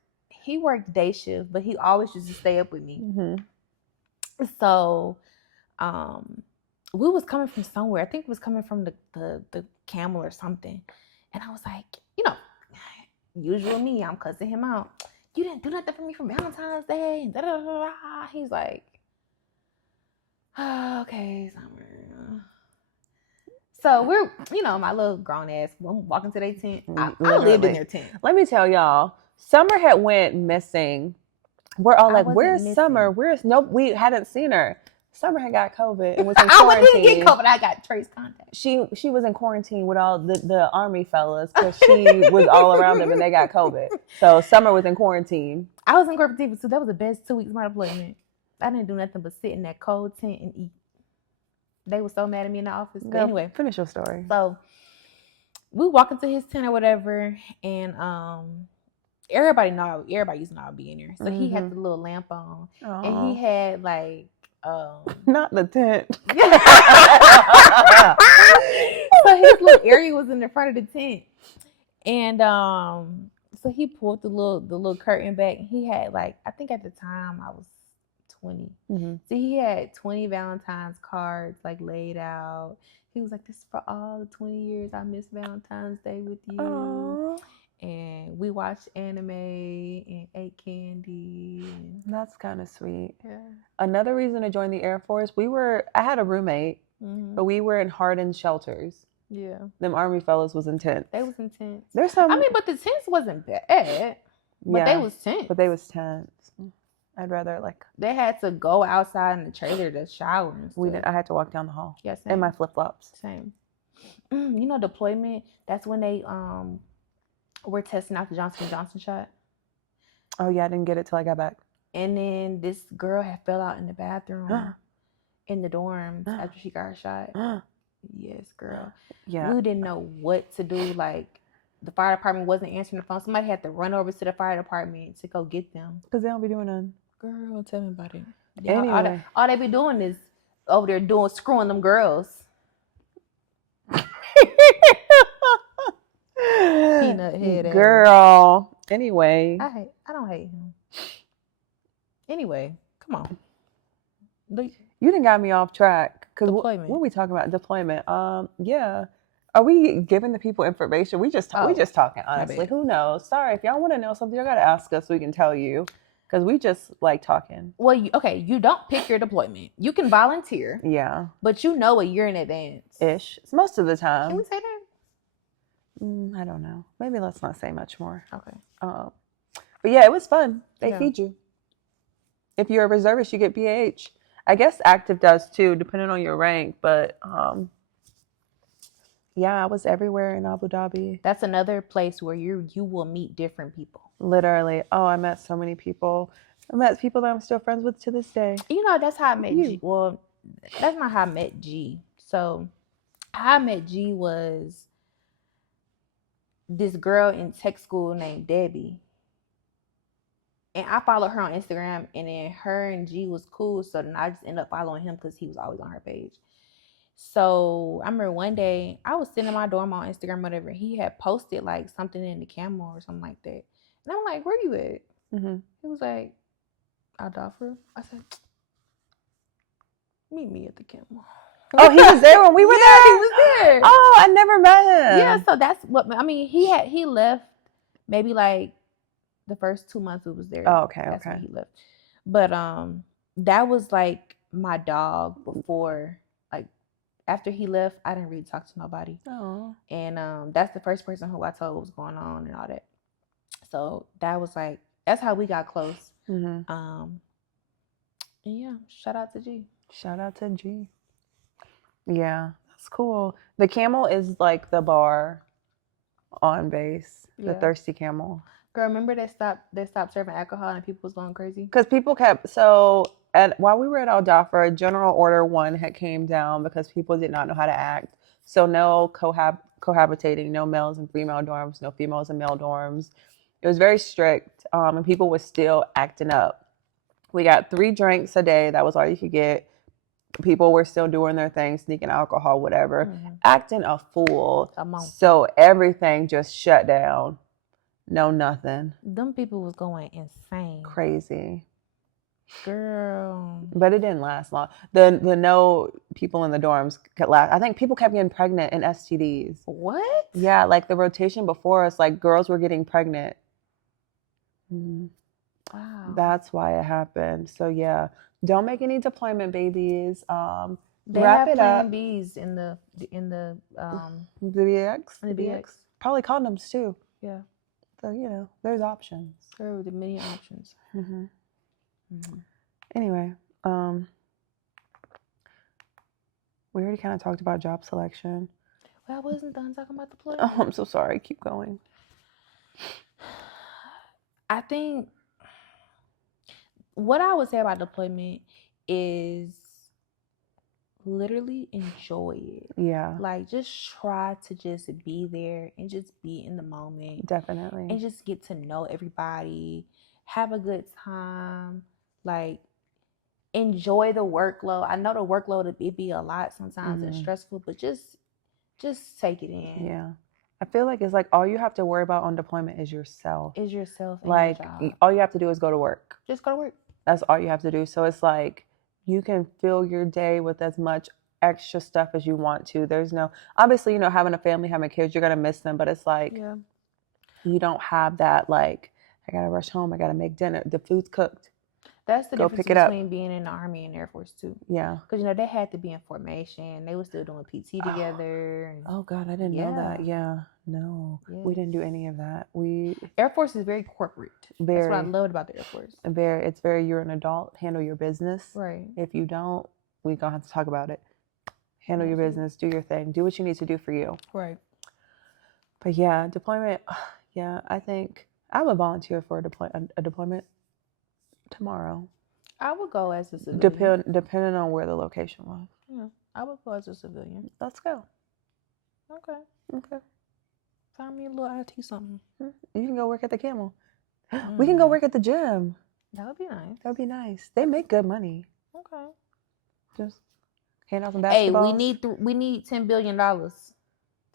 day shift, but he always used to stay up with me. Mm-hmm. So we was coming from somewhere. I think it was coming from the Camel or something. And I was like, usual me, I'm cussing him out. You didn't do nothing for me for Valentine's Day. And da-da-da-da. He's like, oh, okay, Summer. So we're, my little grown ass, I'm walking to their tent. I lived in their tent. Let me tell y'all, Summer had went missing. We're all like, where's missing. Summer? We hadn't seen her. Summer had got COVID and was in quarantine. I didn't get COVID. I got trace contact. She was in quarantine with all the army fellas because she was all around them and they got COVID. So Summer was in quarantine. I was in quarantine, so that was the best 2 weeks of my deployment. I didn't do nothing but sit in that cold tent and eat. They were so mad at me in the office. But anyway, finish your story. So we walk into his tent or whatever, and everybody used to know I'd be in there. So he had the little lamp on, and he had like not the tent. So his little area was in the front of the tent, and so he pulled the little curtain back. He had like, I think at the time I was 20. Mm-hmm. So he had 20 Valentine's cards like laid out. He was like, this is for all the 20 years I missed Valentine's Day with you. Aww. And we watched anime and ate candy. That's kind of sweet. Yeah. Another reason to join the Air Force, I had a roommate, but we were in hardened shelters. Yeah. Them army fellas was intense. They was intense. There's some. But the tents wasn't bad. But they was tense. But they was tense. I'd rather they had to go outside in the trailer to shower and stuff. I had to walk down the hall. Yeah, same. In my flip flops. Same. Deployment. That's when they were testing out the Johnson & Johnson shot. Oh yeah, I didn't get it till I got back. And then this girl had fell out in the bathroom in the dorms after she got her shot. Yes, girl. Yeah. We didn't know what to do. Like, the fire department wasn't answering the phone. Somebody had to run over to the fire department to go get them. Because they don't be doing none. Girl, tell me about it. Anyway. All they be doing is over there screwing them girls. Peanut head girl. Anyway. I don't hate him. Anyway, come on. You done got me off track. Because what are we talking about? Deployment. Yeah. Are we giving the people information? We just talking, honestly. Who knows? Sorry, if y'all want to know something, you got to ask us so we can tell you. Because we just like talking. Well, you don't pick your deployment. You can volunteer. Yeah. But you know a year in advance. Ish. It's most of the time. Can we say that? I don't know. Maybe let's not say much more. Okay. But yeah, it was fun. They feed you. If you're a reservist, you get BAH. I guess active does too, depending on your rank. But yeah, I was everywhere in Abu Dhabi. That's another place where you will meet different people. Literally. Oh, I met so many people. I met people that I'm still friends with to this day. You know, that's how I met G. Well, that's not how I met G. So how I met G was this girl in tech school named Debbie. And I followed her on Instagram, and then her and G was cool. So then I just ended up following him because he was always on her page. So I remember one day I was sitting in my dorm on Instagram, whatever. He had posted like something in the camel or something like that. And I'm like, where you at? Mm-hmm. He was like, I'll offer. I said, meet me at the camel. Oh, he was there when we were there? He was there. Oh, I never met him. Yeah, so that's what, I mean, he left maybe like the first 2 months we was there. Oh, okay, that's okay. When he left. But that was like my dog before, like after he left, I didn't really talk to nobody. Oh. And that's the first person who I told what was going on and all that. So that was like, that's how we got close. Mm-hmm. And yeah, shout out to G. Shout out to G. Yeah, that's cool. The camel is like the bar on base. The thirsty camel. Girl, remember they stopped serving alcohol and people was going crazy? Because people kept, while we were at Al Dhafra, General Order 1 had came down because people did not know how to act. So no cohabitating, no males and female dorms, no females and male dorms. It was very strict, and people were still acting up. We got 3 drinks a day. That was all you could get. People were still doing their thing, sneaking alcohol, whatever, acting a fool. So everything just shut down. No, nothing. Them people was going insane. Crazy. Girl. But it didn't last long. The no people in the dorms could last. I think people kept getting pregnant in STDs. What? Yeah, like the rotation before us, like girls were getting pregnant. Wow. That's why it happened. So yeah, don't make any deployment babies. They wrap have it plan up. Bs in the BX. In the BX. Probably condoms too. Yeah. So there's options. There were the many options. Mm-hmm. Mm-hmm. Anyway, we already kind of talked about job selection. Well, I wasn't done talking about deployment. Oh, I'm so sorry. Keep going. I think what I would say about deployment is literally enjoy it. Yeah. Like, just try to just be there and just be in the moment. Definitely. And just get to know everybody. Have a good time. Like, enjoy the workload. I know the workload, it be a lot sometimes and stressful, but just take it in. Yeah. I feel like it's like all you have to worry about on deployment is yourself. Is yourself and like, your job. All you have to do is go to work. Just go to work. That's all you have to do. So it's like you can fill your day with as much extra stuff as you want to. There's no, obviously, having a family, having kids, you're going to miss them. But it's like, you don't have that, like, I got to rush home. I got to make dinner. The food's cooked. That's the difference between being in the Army and Air Force too. Yeah. Because, they had to be in formation. They were still doing PT together. Oh, God, I didn't know that. Yeah. No, we didn't do any of that. Air Force is very corporate. That's what I loved about the Air Force. It's very, you're an adult, handle your business. Right. If you don't, we're going to have to talk about it. Handle your business, do your thing, do what you need to do for you. Right. But yeah, deployment, I think I would volunteer for a deployment tomorrow. I would go as a civilian. Depending on where the location was. Yeah. I would go as a civilian. Let's go. Okay. Find me a little IT something. You can go work at the Camel. We can go work at the gym. That would be nice. That would be nice. They make good money. Okay. Just hand out some basketballs. Hey, we need $10 billion.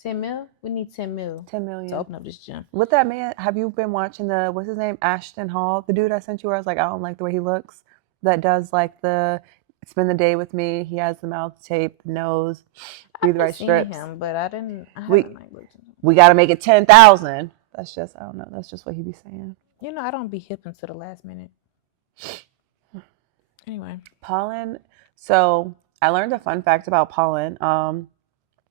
10 mil? We need 10 mil. 10 million. To open up this gym. With that man, have you been watching what's his name? Ashton Hall, the dude I sent you where I was like, I don't like the way he looks. That does like the spend the day with me. He has the mouth tape, the nose, breathe right strips. Him, but I haven't like looked at him. We got to make it 10,000. That's just, I don't know. That's just what he be saying. You know, I don't be hip until the last minute. Anyway. Pollen. So I learned a fun fact about pollen.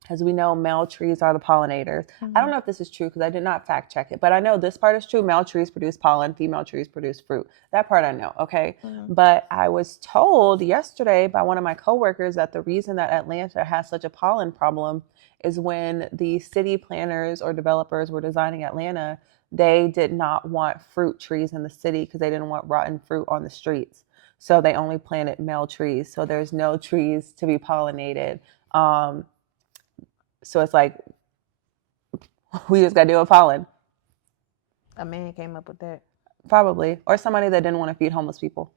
As we know, male trees are the pollinators. I don't know if this is true because I did not fact check it, but I know this part is true. Male trees produce pollen, female trees produce fruit. That part I know, okay? But I was told yesterday by one of my coworkers that the reason that Atlanta has such a pollen problem is when the city planners or developers were designing Atlanta, they did not want fruit trees in the city because they didn't want rotten fruit on the streets. So they only planted male trees. So there's no trees to be pollinated. So it's like, we just got to deal with pollen. A man came up with that. Probably. Or somebody that didn't want to feed homeless people.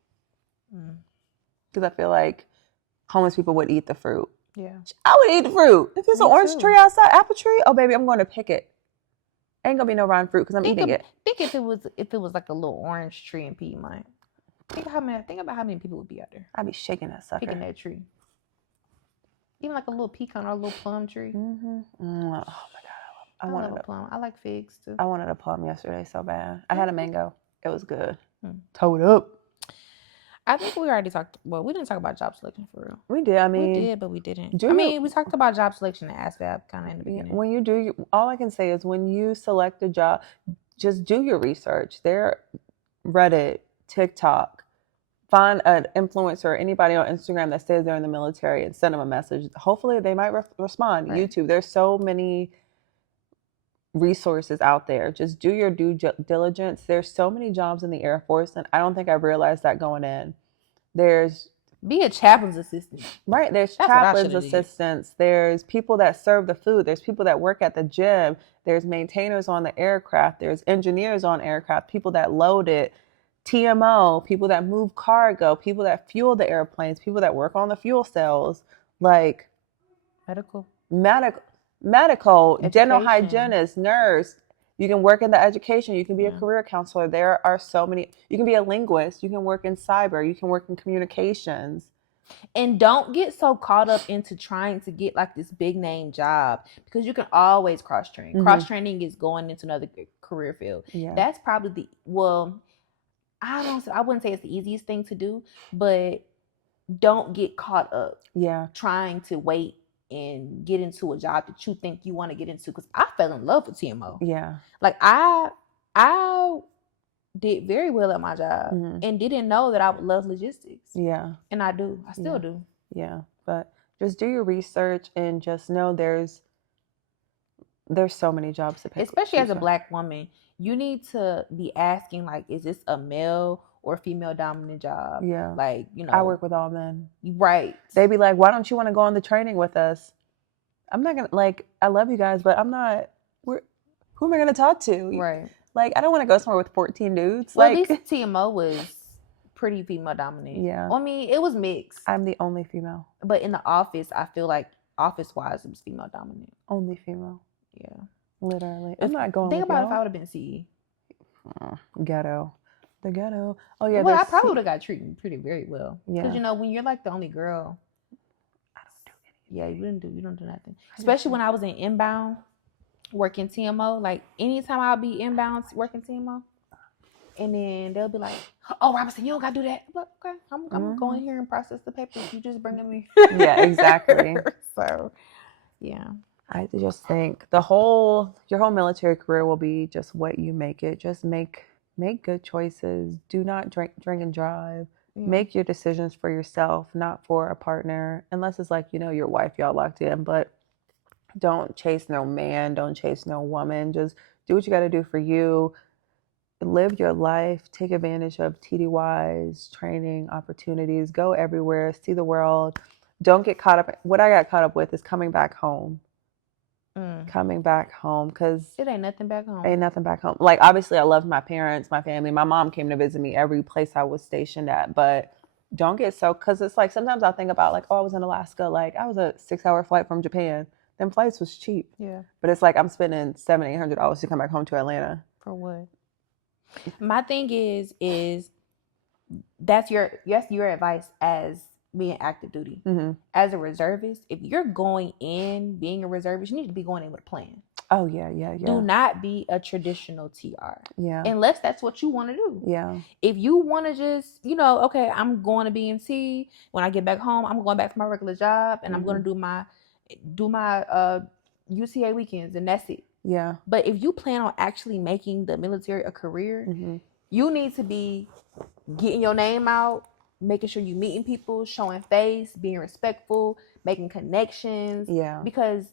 Because I feel like homeless people would eat the fruit. Yeah. I would eat the fruit. If there's an orange tree outside, apple tree, oh, baby, I'm going to pick it. Ain't going to be no rotten fruit because I'm eating it. Think if it was like a little orange tree in Piedmont. Think about how many people would be out there. I'd be shaking that sucker. Picking that tree. Even like a little pecan or a little plum tree. Oh my God. I wanted a plum. I like figs too. I wanted a plum yesterday so bad. I had a mango. It was good. Toe it up. I think we already talked. Well, we didn't talk about job selection for real. We did. I mean, we did, but we didn't. We talked about job selection and ASVAB kind of in the beginning. When you do, all I can say is when you select a job, just do your research. There, Reddit, TikTok. Find an influencer or anybody on Instagram that says they're in the military and send them a message. Hopefully they might respond. Right. YouTube. There's so many resources out there. Just do your due diligence. There's so many jobs in the Air Force, and I don't think I realized that going in. Be a chaplain's assistant. Right. There's chaplain's assistants. There's people that serve the food. There's people that work at the gym. There's maintainers on the aircraft. There's engineers on aircraft, people that load it. TMO, people that move cargo, people that fuel the airplanes, people that work on the fuel cells, like medical, dental hygienist, nurse. You can work in the education. You can be a career counselor. There are so many. You can be a linguist. You can work in cyber. You can work in communications. And don't get so caught up into trying to get like this big name job because you can always cross train. Cross training is going into another career field. Yeah. That's probably I wouldn't say it's the easiest thing to do, but don't get caught up trying to wait and get into a job that you think you want to get into. Because I fell in love with TMO. Yeah. Like I did very well at my job and didn't know that I would love logistics. Yeah. And I do. I still do. Yeah. But just do your research and just know there's so many jobs to pick. Especially as a Black woman. You need to be asking, like, is this a male or female dominant job? Yeah. Like, I work with all men. Right. They be like, why don't you want to go on the training with us? I'm not going to, I love you guys, but I'm not, who am I going to talk to? Right. Like, I don't want to go somewhere with 14 dudes. Well, at least TMO was pretty female dominant. Yeah. I mean, it was mixed. I'm the only female. But in the office, I feel like office-wise, it was female dominant. Only female. Yeah. Literally. I'm not going. Think about if I would have been CE. Ghetto. The ghetto. Oh yeah. Well, I probably would have got treated pretty very well. Yeah. Because when you're like the only girl, I don't do anything. Yeah, you don't do nothing. Especially when I was in inbound working TMO. Like anytime I'll be inbound working TMO, and then they'll be like, "Oh, Robinson, you don't gotta do that." But okay, I'm gonna go in here and process the papers. You just bringing me. Yeah, exactly. So, yeah. I just think your whole military career will be just what you make it. Just make good choices. Do not drink and drive. Yeah. Make your decisions for yourself, not for a partner, unless it's like, your wife, y'all locked in. But don't chase no man. Don't chase no woman. Just do what you got to do for you. Live your life. Take advantage of TDYs, training opportunities. Go everywhere. See the world. don't get caught up. What I got caught up with is coming back home. Mm. Coming back home, because it ain't nothing back home. Ain't nothing back home. Like, obviously, I loved my parents, my family. My mom came to visit me every place I was stationed at. But don't get so, because it's like sometimes I'll think about, like, oh, I was in Alaska. Like, I was a 6-hour flight from Japan. Them flights was cheap. Yeah. But it's like I'm spending $700-800 to come back home to Atlanta. For what? My thing is that's your advice as being active duty. Mm-hmm. As a reservist, if you're going in being a reservist, you need to be going in with a plan. Oh, yeah. Do not be a traditional TR. Yeah. Unless that's what you want to do. Yeah. If you want to just, okay, I'm going to BMT. When I get back home, I'm going back to my regular job and I'm going to do my UCA weekends and that's it. Yeah. But if you plan on actually making the military a career, you need to be getting your name out, making sure you're meeting people, showing face, being respectful, making connections. Yeah. Because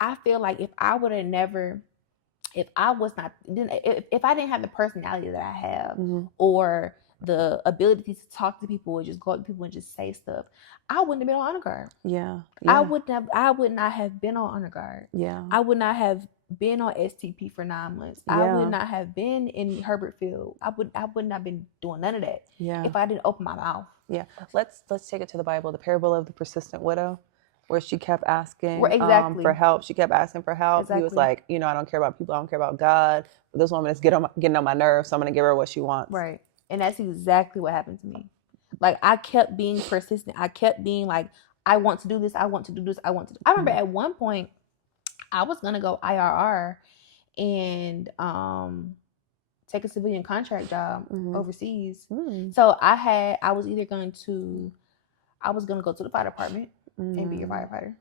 I feel like if I didn't have the personality that I have or the ability to talk to people or just go up to people and just say stuff, I wouldn't have been on honor guard. Yeah. I would not have been on honor guard. Yeah. I would not have been on STP for 9 months. Yeah. I would not have been in Herbert Field. I would not have been doing none of that if I didn't open my mouth. Yeah. Let's take it to the Bible, the parable of the persistent widow, where she kept asking for help. She kept asking for help. Exactly. He was like, I don't care about people. I don't care about God. But this woman is getting on my nerves, so I'm going to give her what she wants. Right. And that's exactly what happened to me. Like, I kept being persistent. I kept being like, I want to do this. I want to do this. I want to do. I remember at one point, I was going to go IRR and take a civilian contract job overseas. So I was going to go to the fire department and be a firefighter.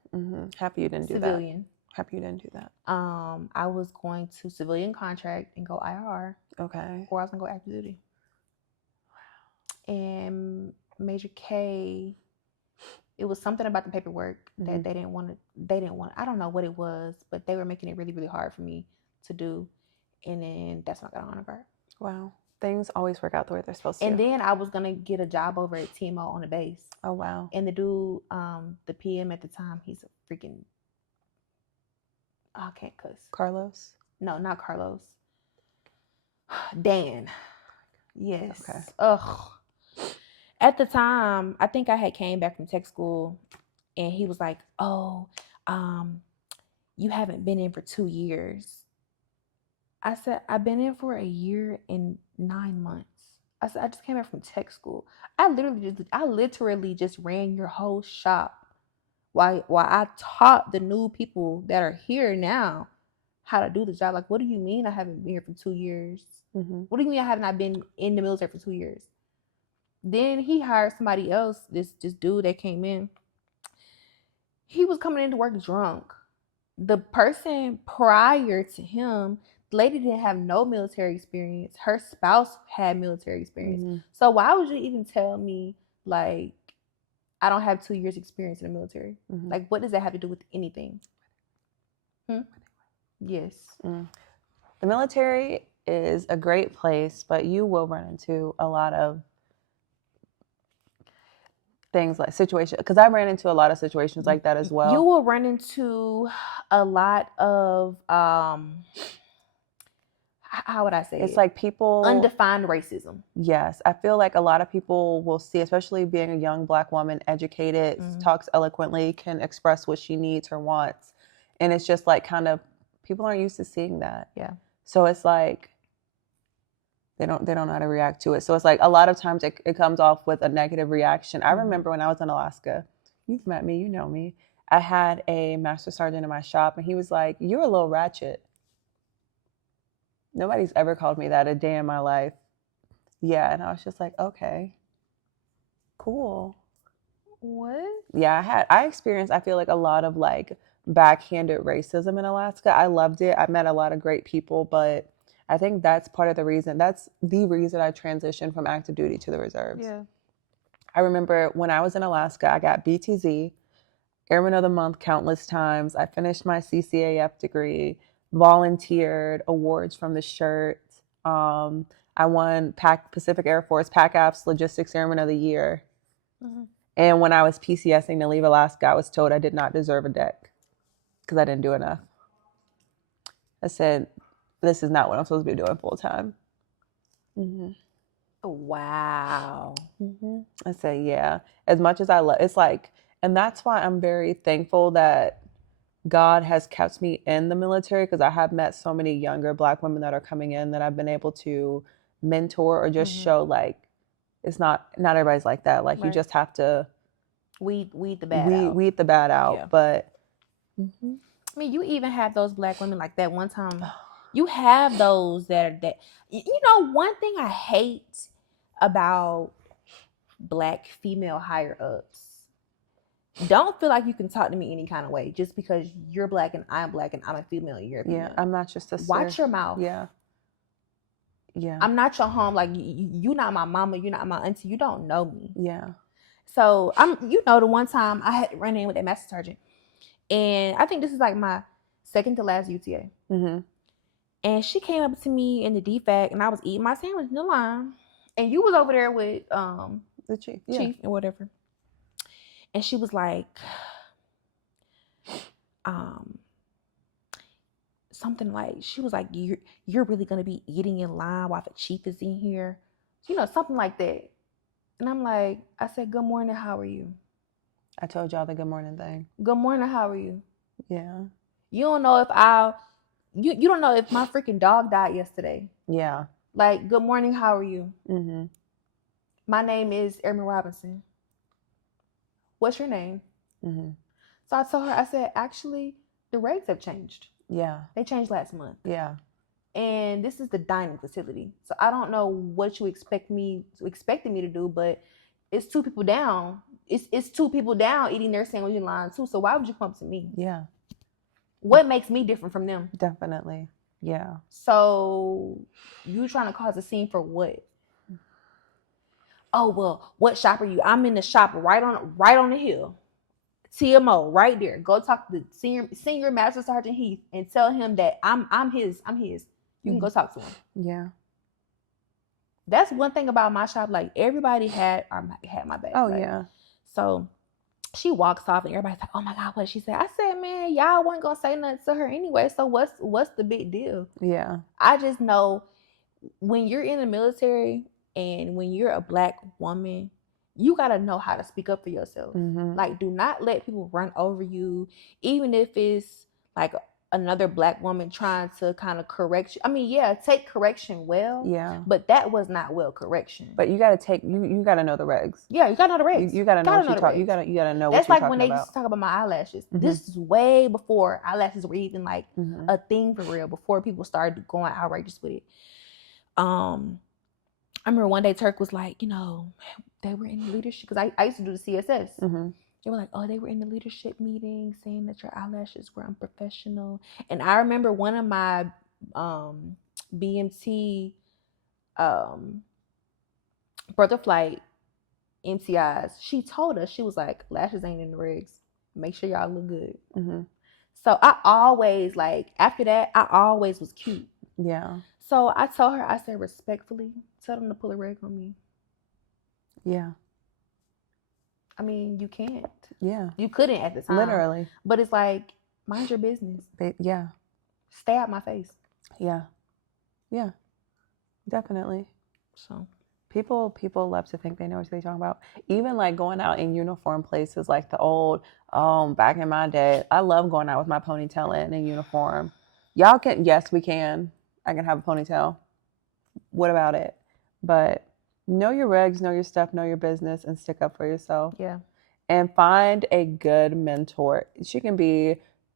Happy you didn't do that. Civilian. Happy you didn't do that. I was going to civilian contract and go IRR. Okay. Or I was going to go active duty. And Major K, it was something about the paperwork that they didn't want. I don't know what it was, but they were making it really, really hard for me to do. And then that's when I got on honor guard. Wow. Things always work out the way they're supposed to. And then I was going to get a job over at TMO on the base. Oh, wow. And the dude, the PM at the time, he's a freaking, I can't cuss. Carlos? No, not Carlos. Dan. Yes. Okay. Ugh. At the time, I think I had came back from tech school and he was like, oh, you haven't been in for 2 years. I said, I've been in for 1 year and 9 months. I said, I just came back from tech school. I literally just ran your whole shop while I taught the new people that are here now how to do the job. Like, what do you mean I haven't been here for 2 years? What do you mean I have not been in the military for 2 years? Then he hired somebody else, this dude that came in. He was coming into work drunk. The person prior to him, the lady didn't have no military experience. Her spouse had military experience. So why would you even tell me, like, I don't have 2 years experience in the military? Like, what does that have to do with anything? Yes. The military is a great place, but you will run into a lot of things like situations, because I ran into a lot of situations like that as well. You will run into a lot of how would I say it's like people undefined racism. Yes, I feel like a lot of people will see, especially being a young Black woman, educated, talks eloquently, can express what she needs or wants, and it's just like kind of people aren't used to seeing that. Yeah. So it's like they don't know how to react to it. So it's like a lot of times it comes off with a negative reaction. I remember when I was in Alaska, you've met me, you know me. I had a master sergeant in my shop and he was like, "You're a little ratchet." Nobody's ever called me that a day in my life. Yeah, and I was just like, okay, cool. What? Yeah, I experienced, I feel like, a lot of like backhanded racism in Alaska. I loved it. I met a lot of great people, but I think that's part of the reason. That's the reason I transitioned from active duty to the reserves. Yeah. I remember when I was in Alaska, I got BTZ, Airman of the Month countless times. I finished my CCAF degree, volunteered, awards from the shirt. I won Pacific Air Force PACAF's Logistics Airman of the Year. And when I was PCSing to leave Alaska, I was told I did not deserve a deck because I didn't do enough. I said, this is not what I'm supposed to be doing full time. Mm-hmm. Wow. Mm-hmm. I said, yeah. As much as I love, it's like, and that's why I'm very thankful that God has kept me in the military, because I have met so many younger Black women that are coming in that I've been able to mentor or just show, like, it's not everybody's like that. Like, you just have to weed the bad out. Weed the bad out. Yeah. But I mean, you even have those Black women like that one time. You have those that you know, one thing I hate about Black female higher ups, don't feel like you can talk to me any kind of way just because you're Black and I'm Black and I'm a female and you're a female. Yeah, I'm not your sister. Watch your mouth. Yeah. I'm not your home. Like, you're not my mama. You're not my auntie. You don't know me. Yeah. So the one time I had to run in with a master sergeant, and I think this is like my second to last UTA. Mm-hmm. And she came up to me in the DFAC, and I was eating my sandwich in the line, and you was over there with the chief, chief and whatever. And she was like, something like, she was like, you're really gonna be eating in line while the chief is in here, you know, something like that. And I'm like, I said, good morning, how are you? I told y'all the good morning thing. Good morning, how are you? Yeah. You don't know if you don't know if my freaking dog died yesterday. Yeah. Like, good morning, how are you? Mm-hmm. My name is Erin Robinson. What's your name? Mm-hmm. So I told her, I said, actually, the rates have changed. Yeah. They changed last month. Yeah. And this is the dining facility. So I don't know what you expected me to do, but it's two people down. It's two people down eating their sandwich in line too. So why would you come to me? Yeah. What makes me different from them? Definitely. Yeah. So you trying to cause a scene for what? Oh, well, what shop are you? I'm in the shop right on the hill. TMO right there. Go talk to the senior Master Sergeant Heath and tell him that I'm his. You can go talk to him. Yeah. That's one thing about my shop. Like, everybody had my back. Oh, like, yeah. So she walks off and everybody's like, oh my God, what did she say? I said, man, y'all wasn't gonna say nothing to her anyway. So what's the big deal? Yeah. I just know when you're in the military and when you're a Black woman, you gotta know how to speak up for yourself. Mm-hmm. Like, do not let people run over you, even if it's like another Black woman trying to kind of correct you. I mean, yeah, take correction well. Yeah. But that was not well correction. But you gotta you gotta know the regs. Yeah, you gotta know the regs. You gotta know what you're talking. You gotta know That's what you're talking about. That's like when they used to talk about my eyelashes. Mm-hmm. This is way before eyelashes were even like a thing for real. Before people started going outrageous with it. I remember one day Turk was like, you know, they were in the leadership, because I used to do the CSS. Mm-hmm. They were like, oh, they were in the leadership meeting saying that your eyelashes were unprofessional. And I remember one of my BMT brother flight MTIs, she told us, she was like, lashes ain't in the regs. Make sure y'all look good. Mm-hmm. So I always, like, after that, I always was cute. Yeah. So I told her, I said, respectfully, tell them to pull a reg on me. Yeah. I mean, you can't. Yeah. You couldn't at the time. Literally. But it's like, mind your business. Yeah. Stay out my face. Yeah. Yeah. Definitely. So people love to think they know what they're talking about. Even like going out in uniform places, like the old, back in my day, I love going out with my ponytail in uniform. Y'all can, yes, we can. I can have a ponytail. What about it? But know your regs, know your stuff, know your business, and stick up for yourself. Yeah. And find a good mentor. She can be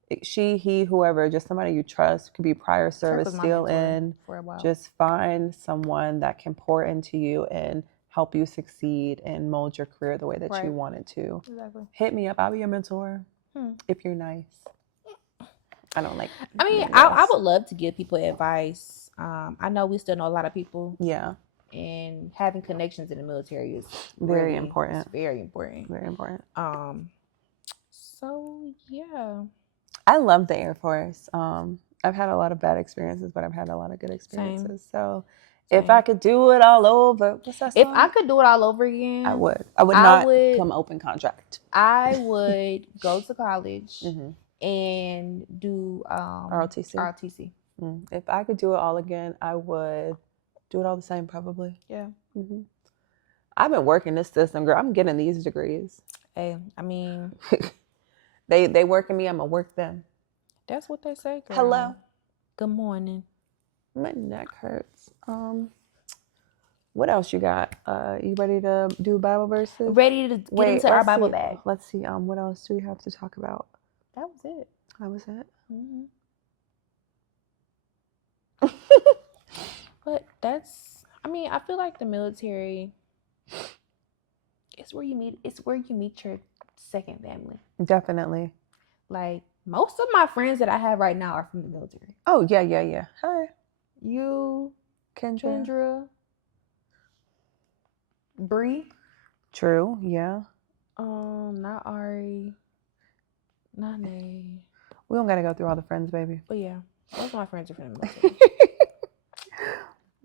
he, whoever, just somebody you trust. Could be prior service, still in. For a while. Just find someone that can pour into you and help you succeed and mold your career the way that you want it to. Exactly. Hit me up. I'll be your mentor if you're nice. I don't like. I mean, I would love to give people advice. I know we still know a lot of people. Yeah. And having connections in the military is very important. It's very important. Very important. So yeah. I love the Air Force. I've had a lot of bad experiences, but I've had a lot of good experiences. Same. So If I could do it all over, what's that song? If I could do it all over again, I would. I would not come open contract. I would go to college and do ROTC. If I could do it all again, I would do it all the same, probably. Yeah. I've been working this system, girl. I'm getting these degrees. Hey, I mean, they working me. I'm gonna work them. That's what they say, girl. Hello. Good morning. My neck hurts. What else you got? You ready to do Bible verses? Ready to get into our Bible bag. Let's see. What else do we have to talk about? That was it. That was it. But that's. I mean, I feel like the military. It's where you meet. It's where you meet your second family. Definitely. Like most of my friends that I have right now are from the military. Oh yeah. Hi. You, Kendra. Bree. True, yeah. Not Ari. Not Nay. We don't gotta go through all the friends, baby. But yeah, most of my friends are from the military.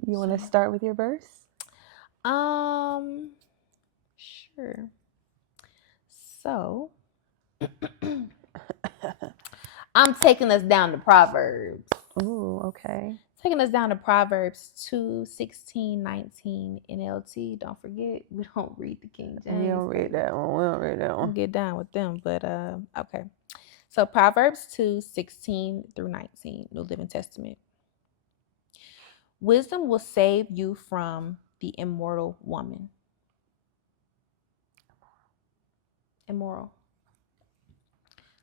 You want to start with your verse? Sure. So, I'm taking us down to Proverbs. Ooh, okay. Taking us down to Proverbs 2:16-19 NLT. Don't forget, we don't read the King James. We don't read that one. We'll get down with them, but okay. So Proverbs 2:16-19, New Living Testament. Wisdom will save you from the immoral woman. Immoral.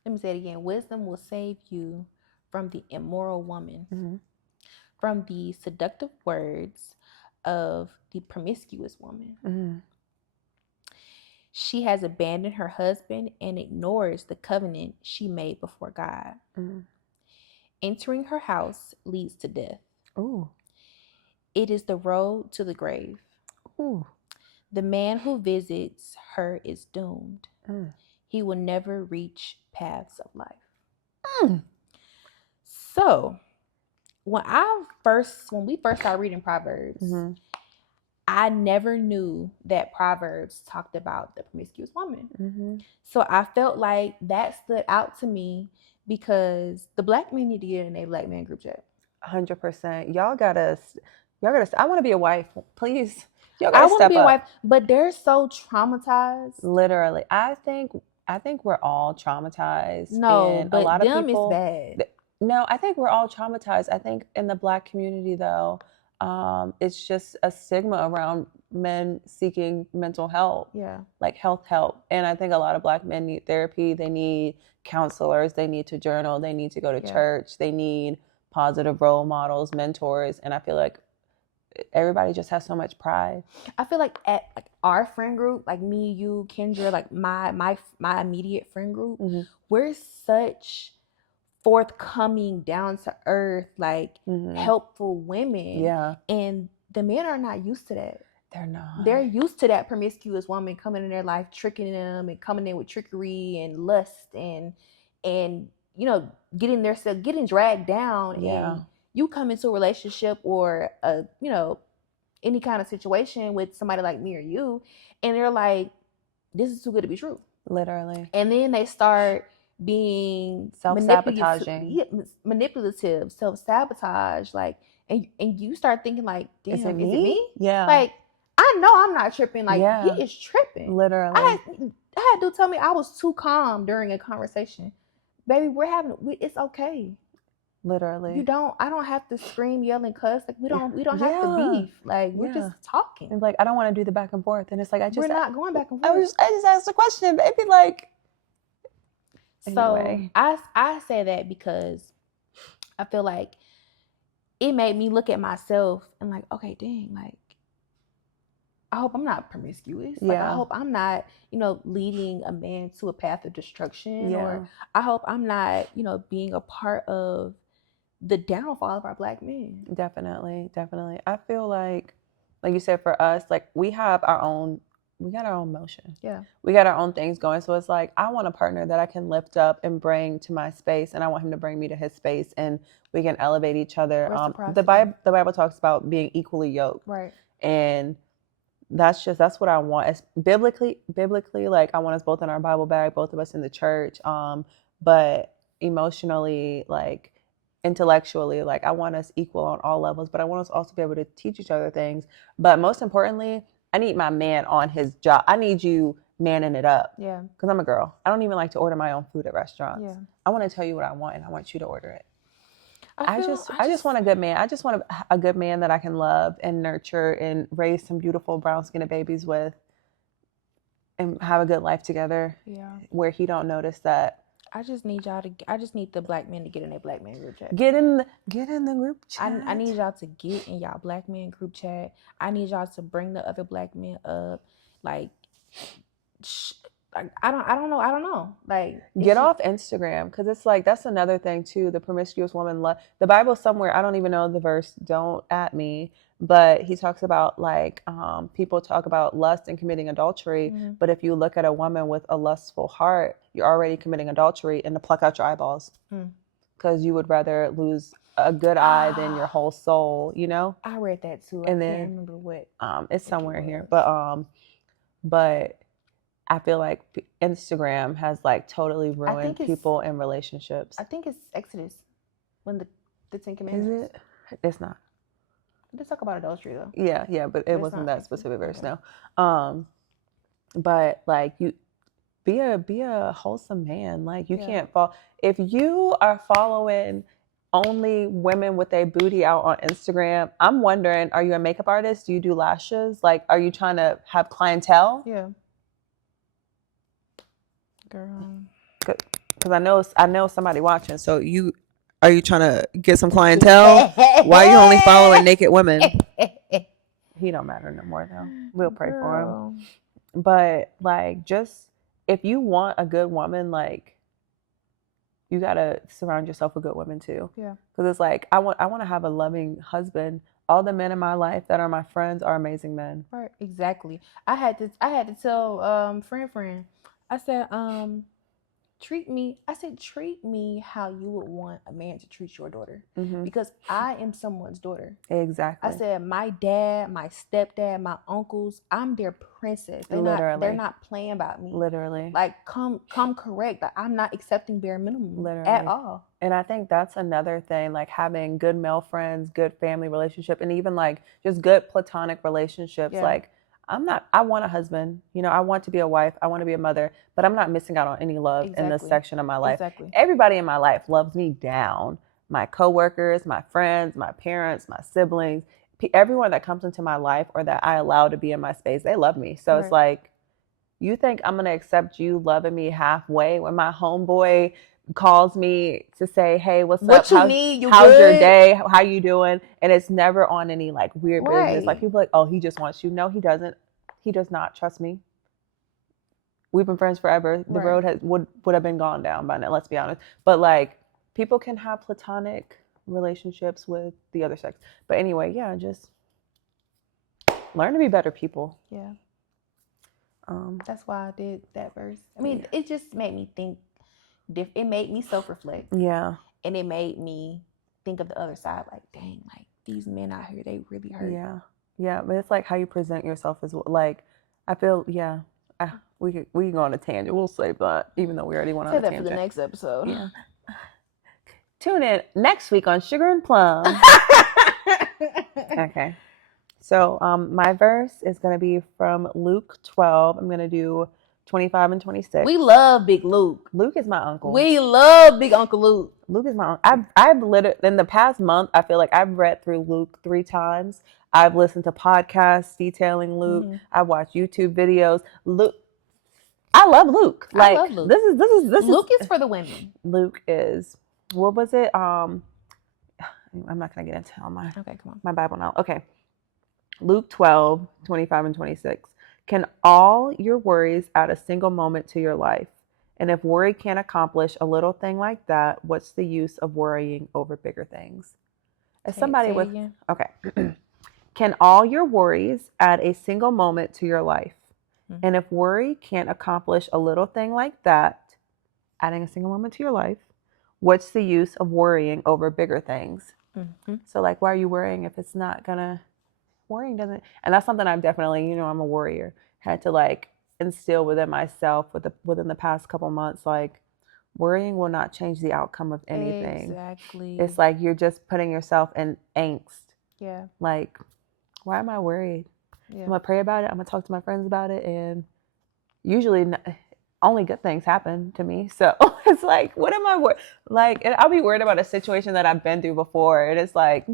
Let me say it again. Wisdom will save you from the immoral woman. From the seductive words of the promiscuous woman. She has abandoned her husband and ignores the covenant she made before God. Entering her house leads to death. Ooh. It is the road to the grave. Ooh. The man who visits her is doomed. He will never reach paths of life. So, when we first started reading Proverbs, I never knew that Proverbs talked about the promiscuous woman. So I felt like that stood out to me because the black men need to get in a black man group chat. 100%. Y'all gotta. I want to be a wife, please. Y'all I gotta want to step be up. a wife, but they're so traumatized. Literally, I think we're all traumatized. No, and but a lot them of people, is bad. No, I think we're all traumatized. I think in the black community, though, it's just a stigma around men seeking mental health. Yeah. Like health help. And I think a lot of black men need therapy. They need counselors. They need to journal. They need to go to church. They need positive role models, mentors. And I feel like everybody just has so much pride. I feel like at our friend group, like me, you, Kendra, like my immediate friend group, we're such forthcoming, down to earth, like helpful women. Yeah. And the men are not used to that. They're not. They're used to that promiscuous woman coming in their life, tricking them and coming in with trickery and lust and you know, getting dragged down. Yeah. And you come into a relationship or a, you know, any kind of situation with somebody like me or you, and they're like, this is too good to be true. Literally. And then they start being self-sabotaging, manipulative, self-sabotage, like, and you start thinking like, damn, is it me? Yeah. Like, I know I'm not tripping. Like, he is tripping. Literally. I had to tell me I was too calm during a conversation. Baby, it's okay. Literally. I don't have to scream, yell, and cuss. Like, we don't have to beef. Like, we're just talking. And like, I don't want to do the back and forth. And it's like, we're not going back and forth. I just asked a question, baby. Like, anyway. So I say that because I feel like it made me look at myself and like, okay, dang, like, I hope I'm not promiscuous. Like, I hope I'm not, you know, leading a man to a path of destruction. Or I hope I'm not, you know, being a part of the downfall of our black men. Definitely. I feel like you said, for us, like, we have our own our own motion. Yeah. We got our own things going. So it's like, I want a partner that I can lift up and bring to my space, and I want him to bring me to his space, and we can elevate each other. The Bible talks about being equally yoked. Right. And that's what I want. It's biblically, like, I want us both in our Bible bag, both of us in the church. But emotionally, like, intellectually, like, I want us equal on all levels, but I want us also to be able to teach each other things. But most importantly, I need my man on his job. I need you manning it up. Yeah. Because I'm a girl. I don't even like to order my own food at restaurants. Yeah. I want to tell you what I want, and I want you to order it. I just want a good man. I just want a good man that I can love and nurture and raise some beautiful brown-skinned babies with, and have a good life together. Yeah. Where he don't notice that. I just need the black men to get in that black man group chat. Get in the group chat. I need y'all to get in y'all black men group chat. I need y'all to bring the other black men up. Like, I don't know. Like, get off Instagram, because it's like, that's another thing too. The promiscuous woman, the Bible somewhere, I don't even know the verse, don't at me, but he talks about, like, people talk about lust and committing adultery. Mm-hmm. But if you look at a woman with a lustful heart, you're already committing adultery, and to pluck out your eyeballs, because you would rather lose a good eye than your whole soul. You know. I read that too. And I can't remember what. It's somewhere here, but I feel like Instagram has, like, totally ruined people in relationships. I think it's Exodus, when the 10 Commandments. Is it? It's not. Let's talk about adultery though. Yeah, but it wasn't that specific verse. No. But, like, you be a wholesome man. Like, you can't fall if you are following only women with a booty out on Instagram. I'm wondering, are you a makeup artist? Do you do lashes? Like, are you trying to have clientele? Yeah. Girl. Because I know somebody watching. So are you trying to get some clientele? Why are you only following naked women? He don't matter no more though. We'll pray for him. But, like, just, if you want a good woman, like, you gotta surround yourself with good women too. Yeah. Because it's like, I want to have a loving husband. All the men in my life that are my friends are amazing men. Right. Exactly. I had to tell friend. I said, treat me how you would want a man to treat your daughter. Mm-hmm. Because I am someone's daughter. Exactly. I said, my dad, my stepdad, my uncles, I'm their princess. They're not playing about me. Literally. Like, come correct. Like, I'm not accepting bare minimum. Literally. At all. And I think that's another thing, like, having good male friends, good family relationship, and even, like, just good platonic relationships. Yeah. Like, I want a husband, you know, I want to be a wife, I want to be a mother, but I'm not missing out on any love in this section of my life. Exactly. Everybody in my life loves me down. My coworkers, my friends, my parents, my siblings, everyone that comes into my life or that I allow to be in my space, they love me. So It's like, you think I'm going to accept you loving me halfway when my homeboy calls me to say, hey, what's up? What you need? How's your day? How you doing? And it's never on any, like, weird business. Like, people are like, oh, he just wants you. No, he doesn't. He does not. Trust me. We've been friends forever. The road would have been gone down by now, let's be honest. But, like, people can have platonic relationships with the other sex. But anyway, yeah, just learn to be better people. Yeah. That's why I did that verse. I mean, It just made me think. It made me self-reflect. Yeah. And it made me think of the other side. Like, dang, like, these men out here, they really hurt. Yeah. Yeah. But it's like how you present yourself as well. Like, I feel, we can go on a tangent. We'll save that, even though we already went on a tangent. Save that for the next episode. Yeah. Tune in next week on Sugar and Plum. Okay. So my verse is going to be from Luke 12. I'm going to do 25 and 26. We love Big Luke. Luke is my uncle. We love Big Uncle Luke. Luke is my uncle. I've literally, in the past month, I feel like I've read through Luke 3 times. I've listened to podcasts detailing Luke. Mm-hmm. I've watched YouTube videos. Luke. I love Luke. Like, I love Luke. This Luke is for the women. Luke is, what was it? I'm not going to get into all my, okay, come on. My Bible now. Okay. Luke 12, 25 and 26. Can all your worries add a single moment to your life? And if worry can't accomplish a little thing like that, what's the use of worrying over bigger things? As somebody with, okay. Can all your worries add a single moment to your life? And if worry can't accomplish a little thing like that, adding a single moment to your life, what's the use of worrying over bigger things? So like, why are you worrying if it's not gonna, worrying doesn't, and that's something I've definitely, I'm a worrier, had to like instill within myself within the past couple months, like worrying will not change the outcome of anything. Exactly. It's like you're just putting yourself in angst. Yeah. Like, why am I worried? Yeah. I'm gonna pray about it. I'm gonna talk to my friends about it, and usually only good things happen to me. So it's like, what am I worried? Like, I'll be worried about a situation that I've been through before, and it's like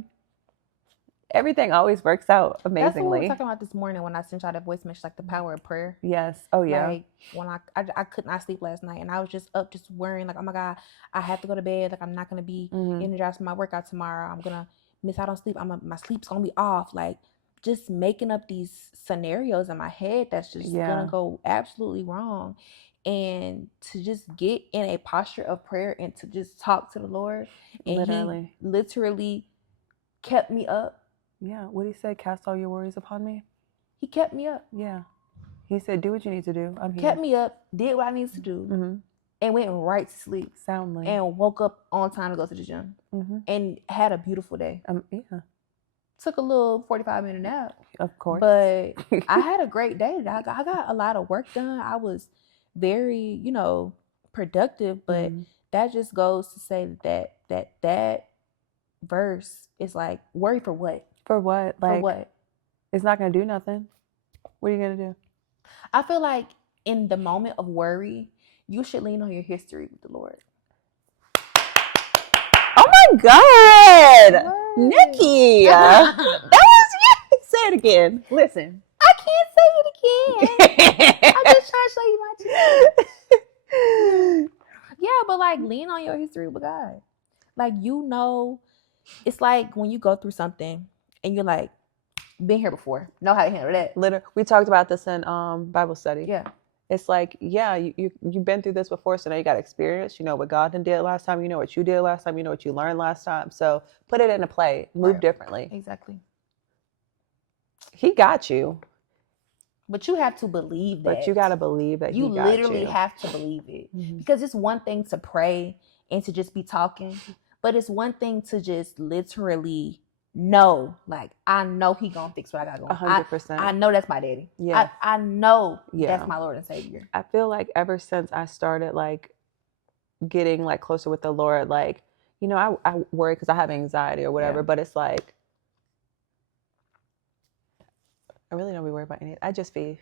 everything always works out amazingly. That's what we were talking about this morning when I sent y'all that voice message, like the power of prayer. Yes. Oh yeah. Like when I could not sleep last night, and I was just up, just worrying, like, oh my God, I have to go to bed. Like, I'm not gonna be energized for my workout tomorrow. I'm gonna miss out on sleep. My sleep's gonna be off. Like, just making up these scenarios in my head that's just gonna go absolutely wrong. And to just get in a posture of prayer and to just talk to the Lord, and He literally kept me up. Yeah. What did He say? Cast all your worries upon me. He kept me up. Yeah. He said, do what you need to do. I'm here. Kept me up, did what I needed to do, and went right to sleep. Soundly. And woke up on time to go to the gym. And had a beautiful day. Yeah. Took a little 45-minute nap. Of course. But I had a great day. I got a lot of work done. I was very, productive. But that just goes to say that verse is like, worry for what? For what? Like, for what? It's not going to do nothing. What are you going to do? I feel like in the moment of worry, you should lean on your history with the Lord. Oh my God! What? Nikki! That was you! Say it again. Listen. I can't say it again. I'm just trying to show you my chest. Yeah, but like, lean on your history with God. Like, it's like when you go through something and you're like, been here before, know how to handle that. Literally, we talked about this in Bible study. Yeah. It's like, yeah, you've been through this before, so now you got experience. You know what God did last time. You know what you did last time. You know what you learned last time. So put it into play. Move differently. Exactly. He got you. But you have to believe that. But you got to believe that you literally have to believe it. Because it's one thing to pray and to just be talking, but it's one thing to just literally know, like, I know He gonna fix what I got going. 100%. I know that's my daddy. Yeah. I know that's my Lord and Savior. I feel like ever since I started like getting like closer with the Lord, like, I worry because I have anxiety or whatever, but it's like I really don't be worried about anything. I just be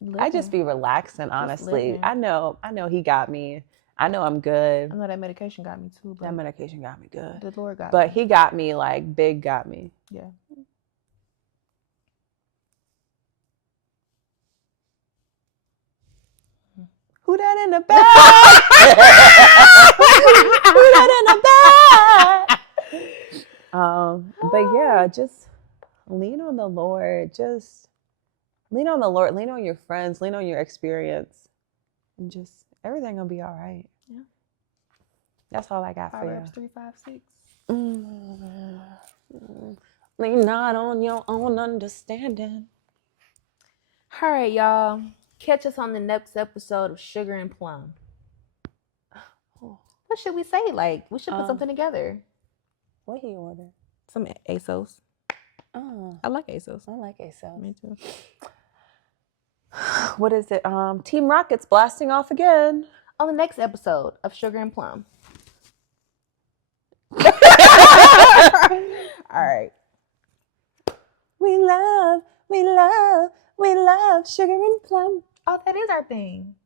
relaxing, honestly. I know He got me. I know I'm good. I know that medication got me too. That medication got me good. The Lord got me. But He got me, like, big got me. Yeah. Who that in the back? Who that in the back? But yeah, just lean on the Lord. Just lean on the Lord. Lean on your friends. Lean on your experience. And just everything will be all right. Yeah. That's all I got for you. Proverbs 3, 5, 6. Lean not on your own understanding. All right, y'all. Catch us on the next episode of Sugar and Plum. What should we say? Like, we should put something together. What do you order? Some ASOS. Oh, I like ASOS. I like ASOS. Me too. What is it? Team Rocket's blasting off again on the next episode of Sugar and Plum. All right. We love Sugar and Plum. Oh, that is our thing.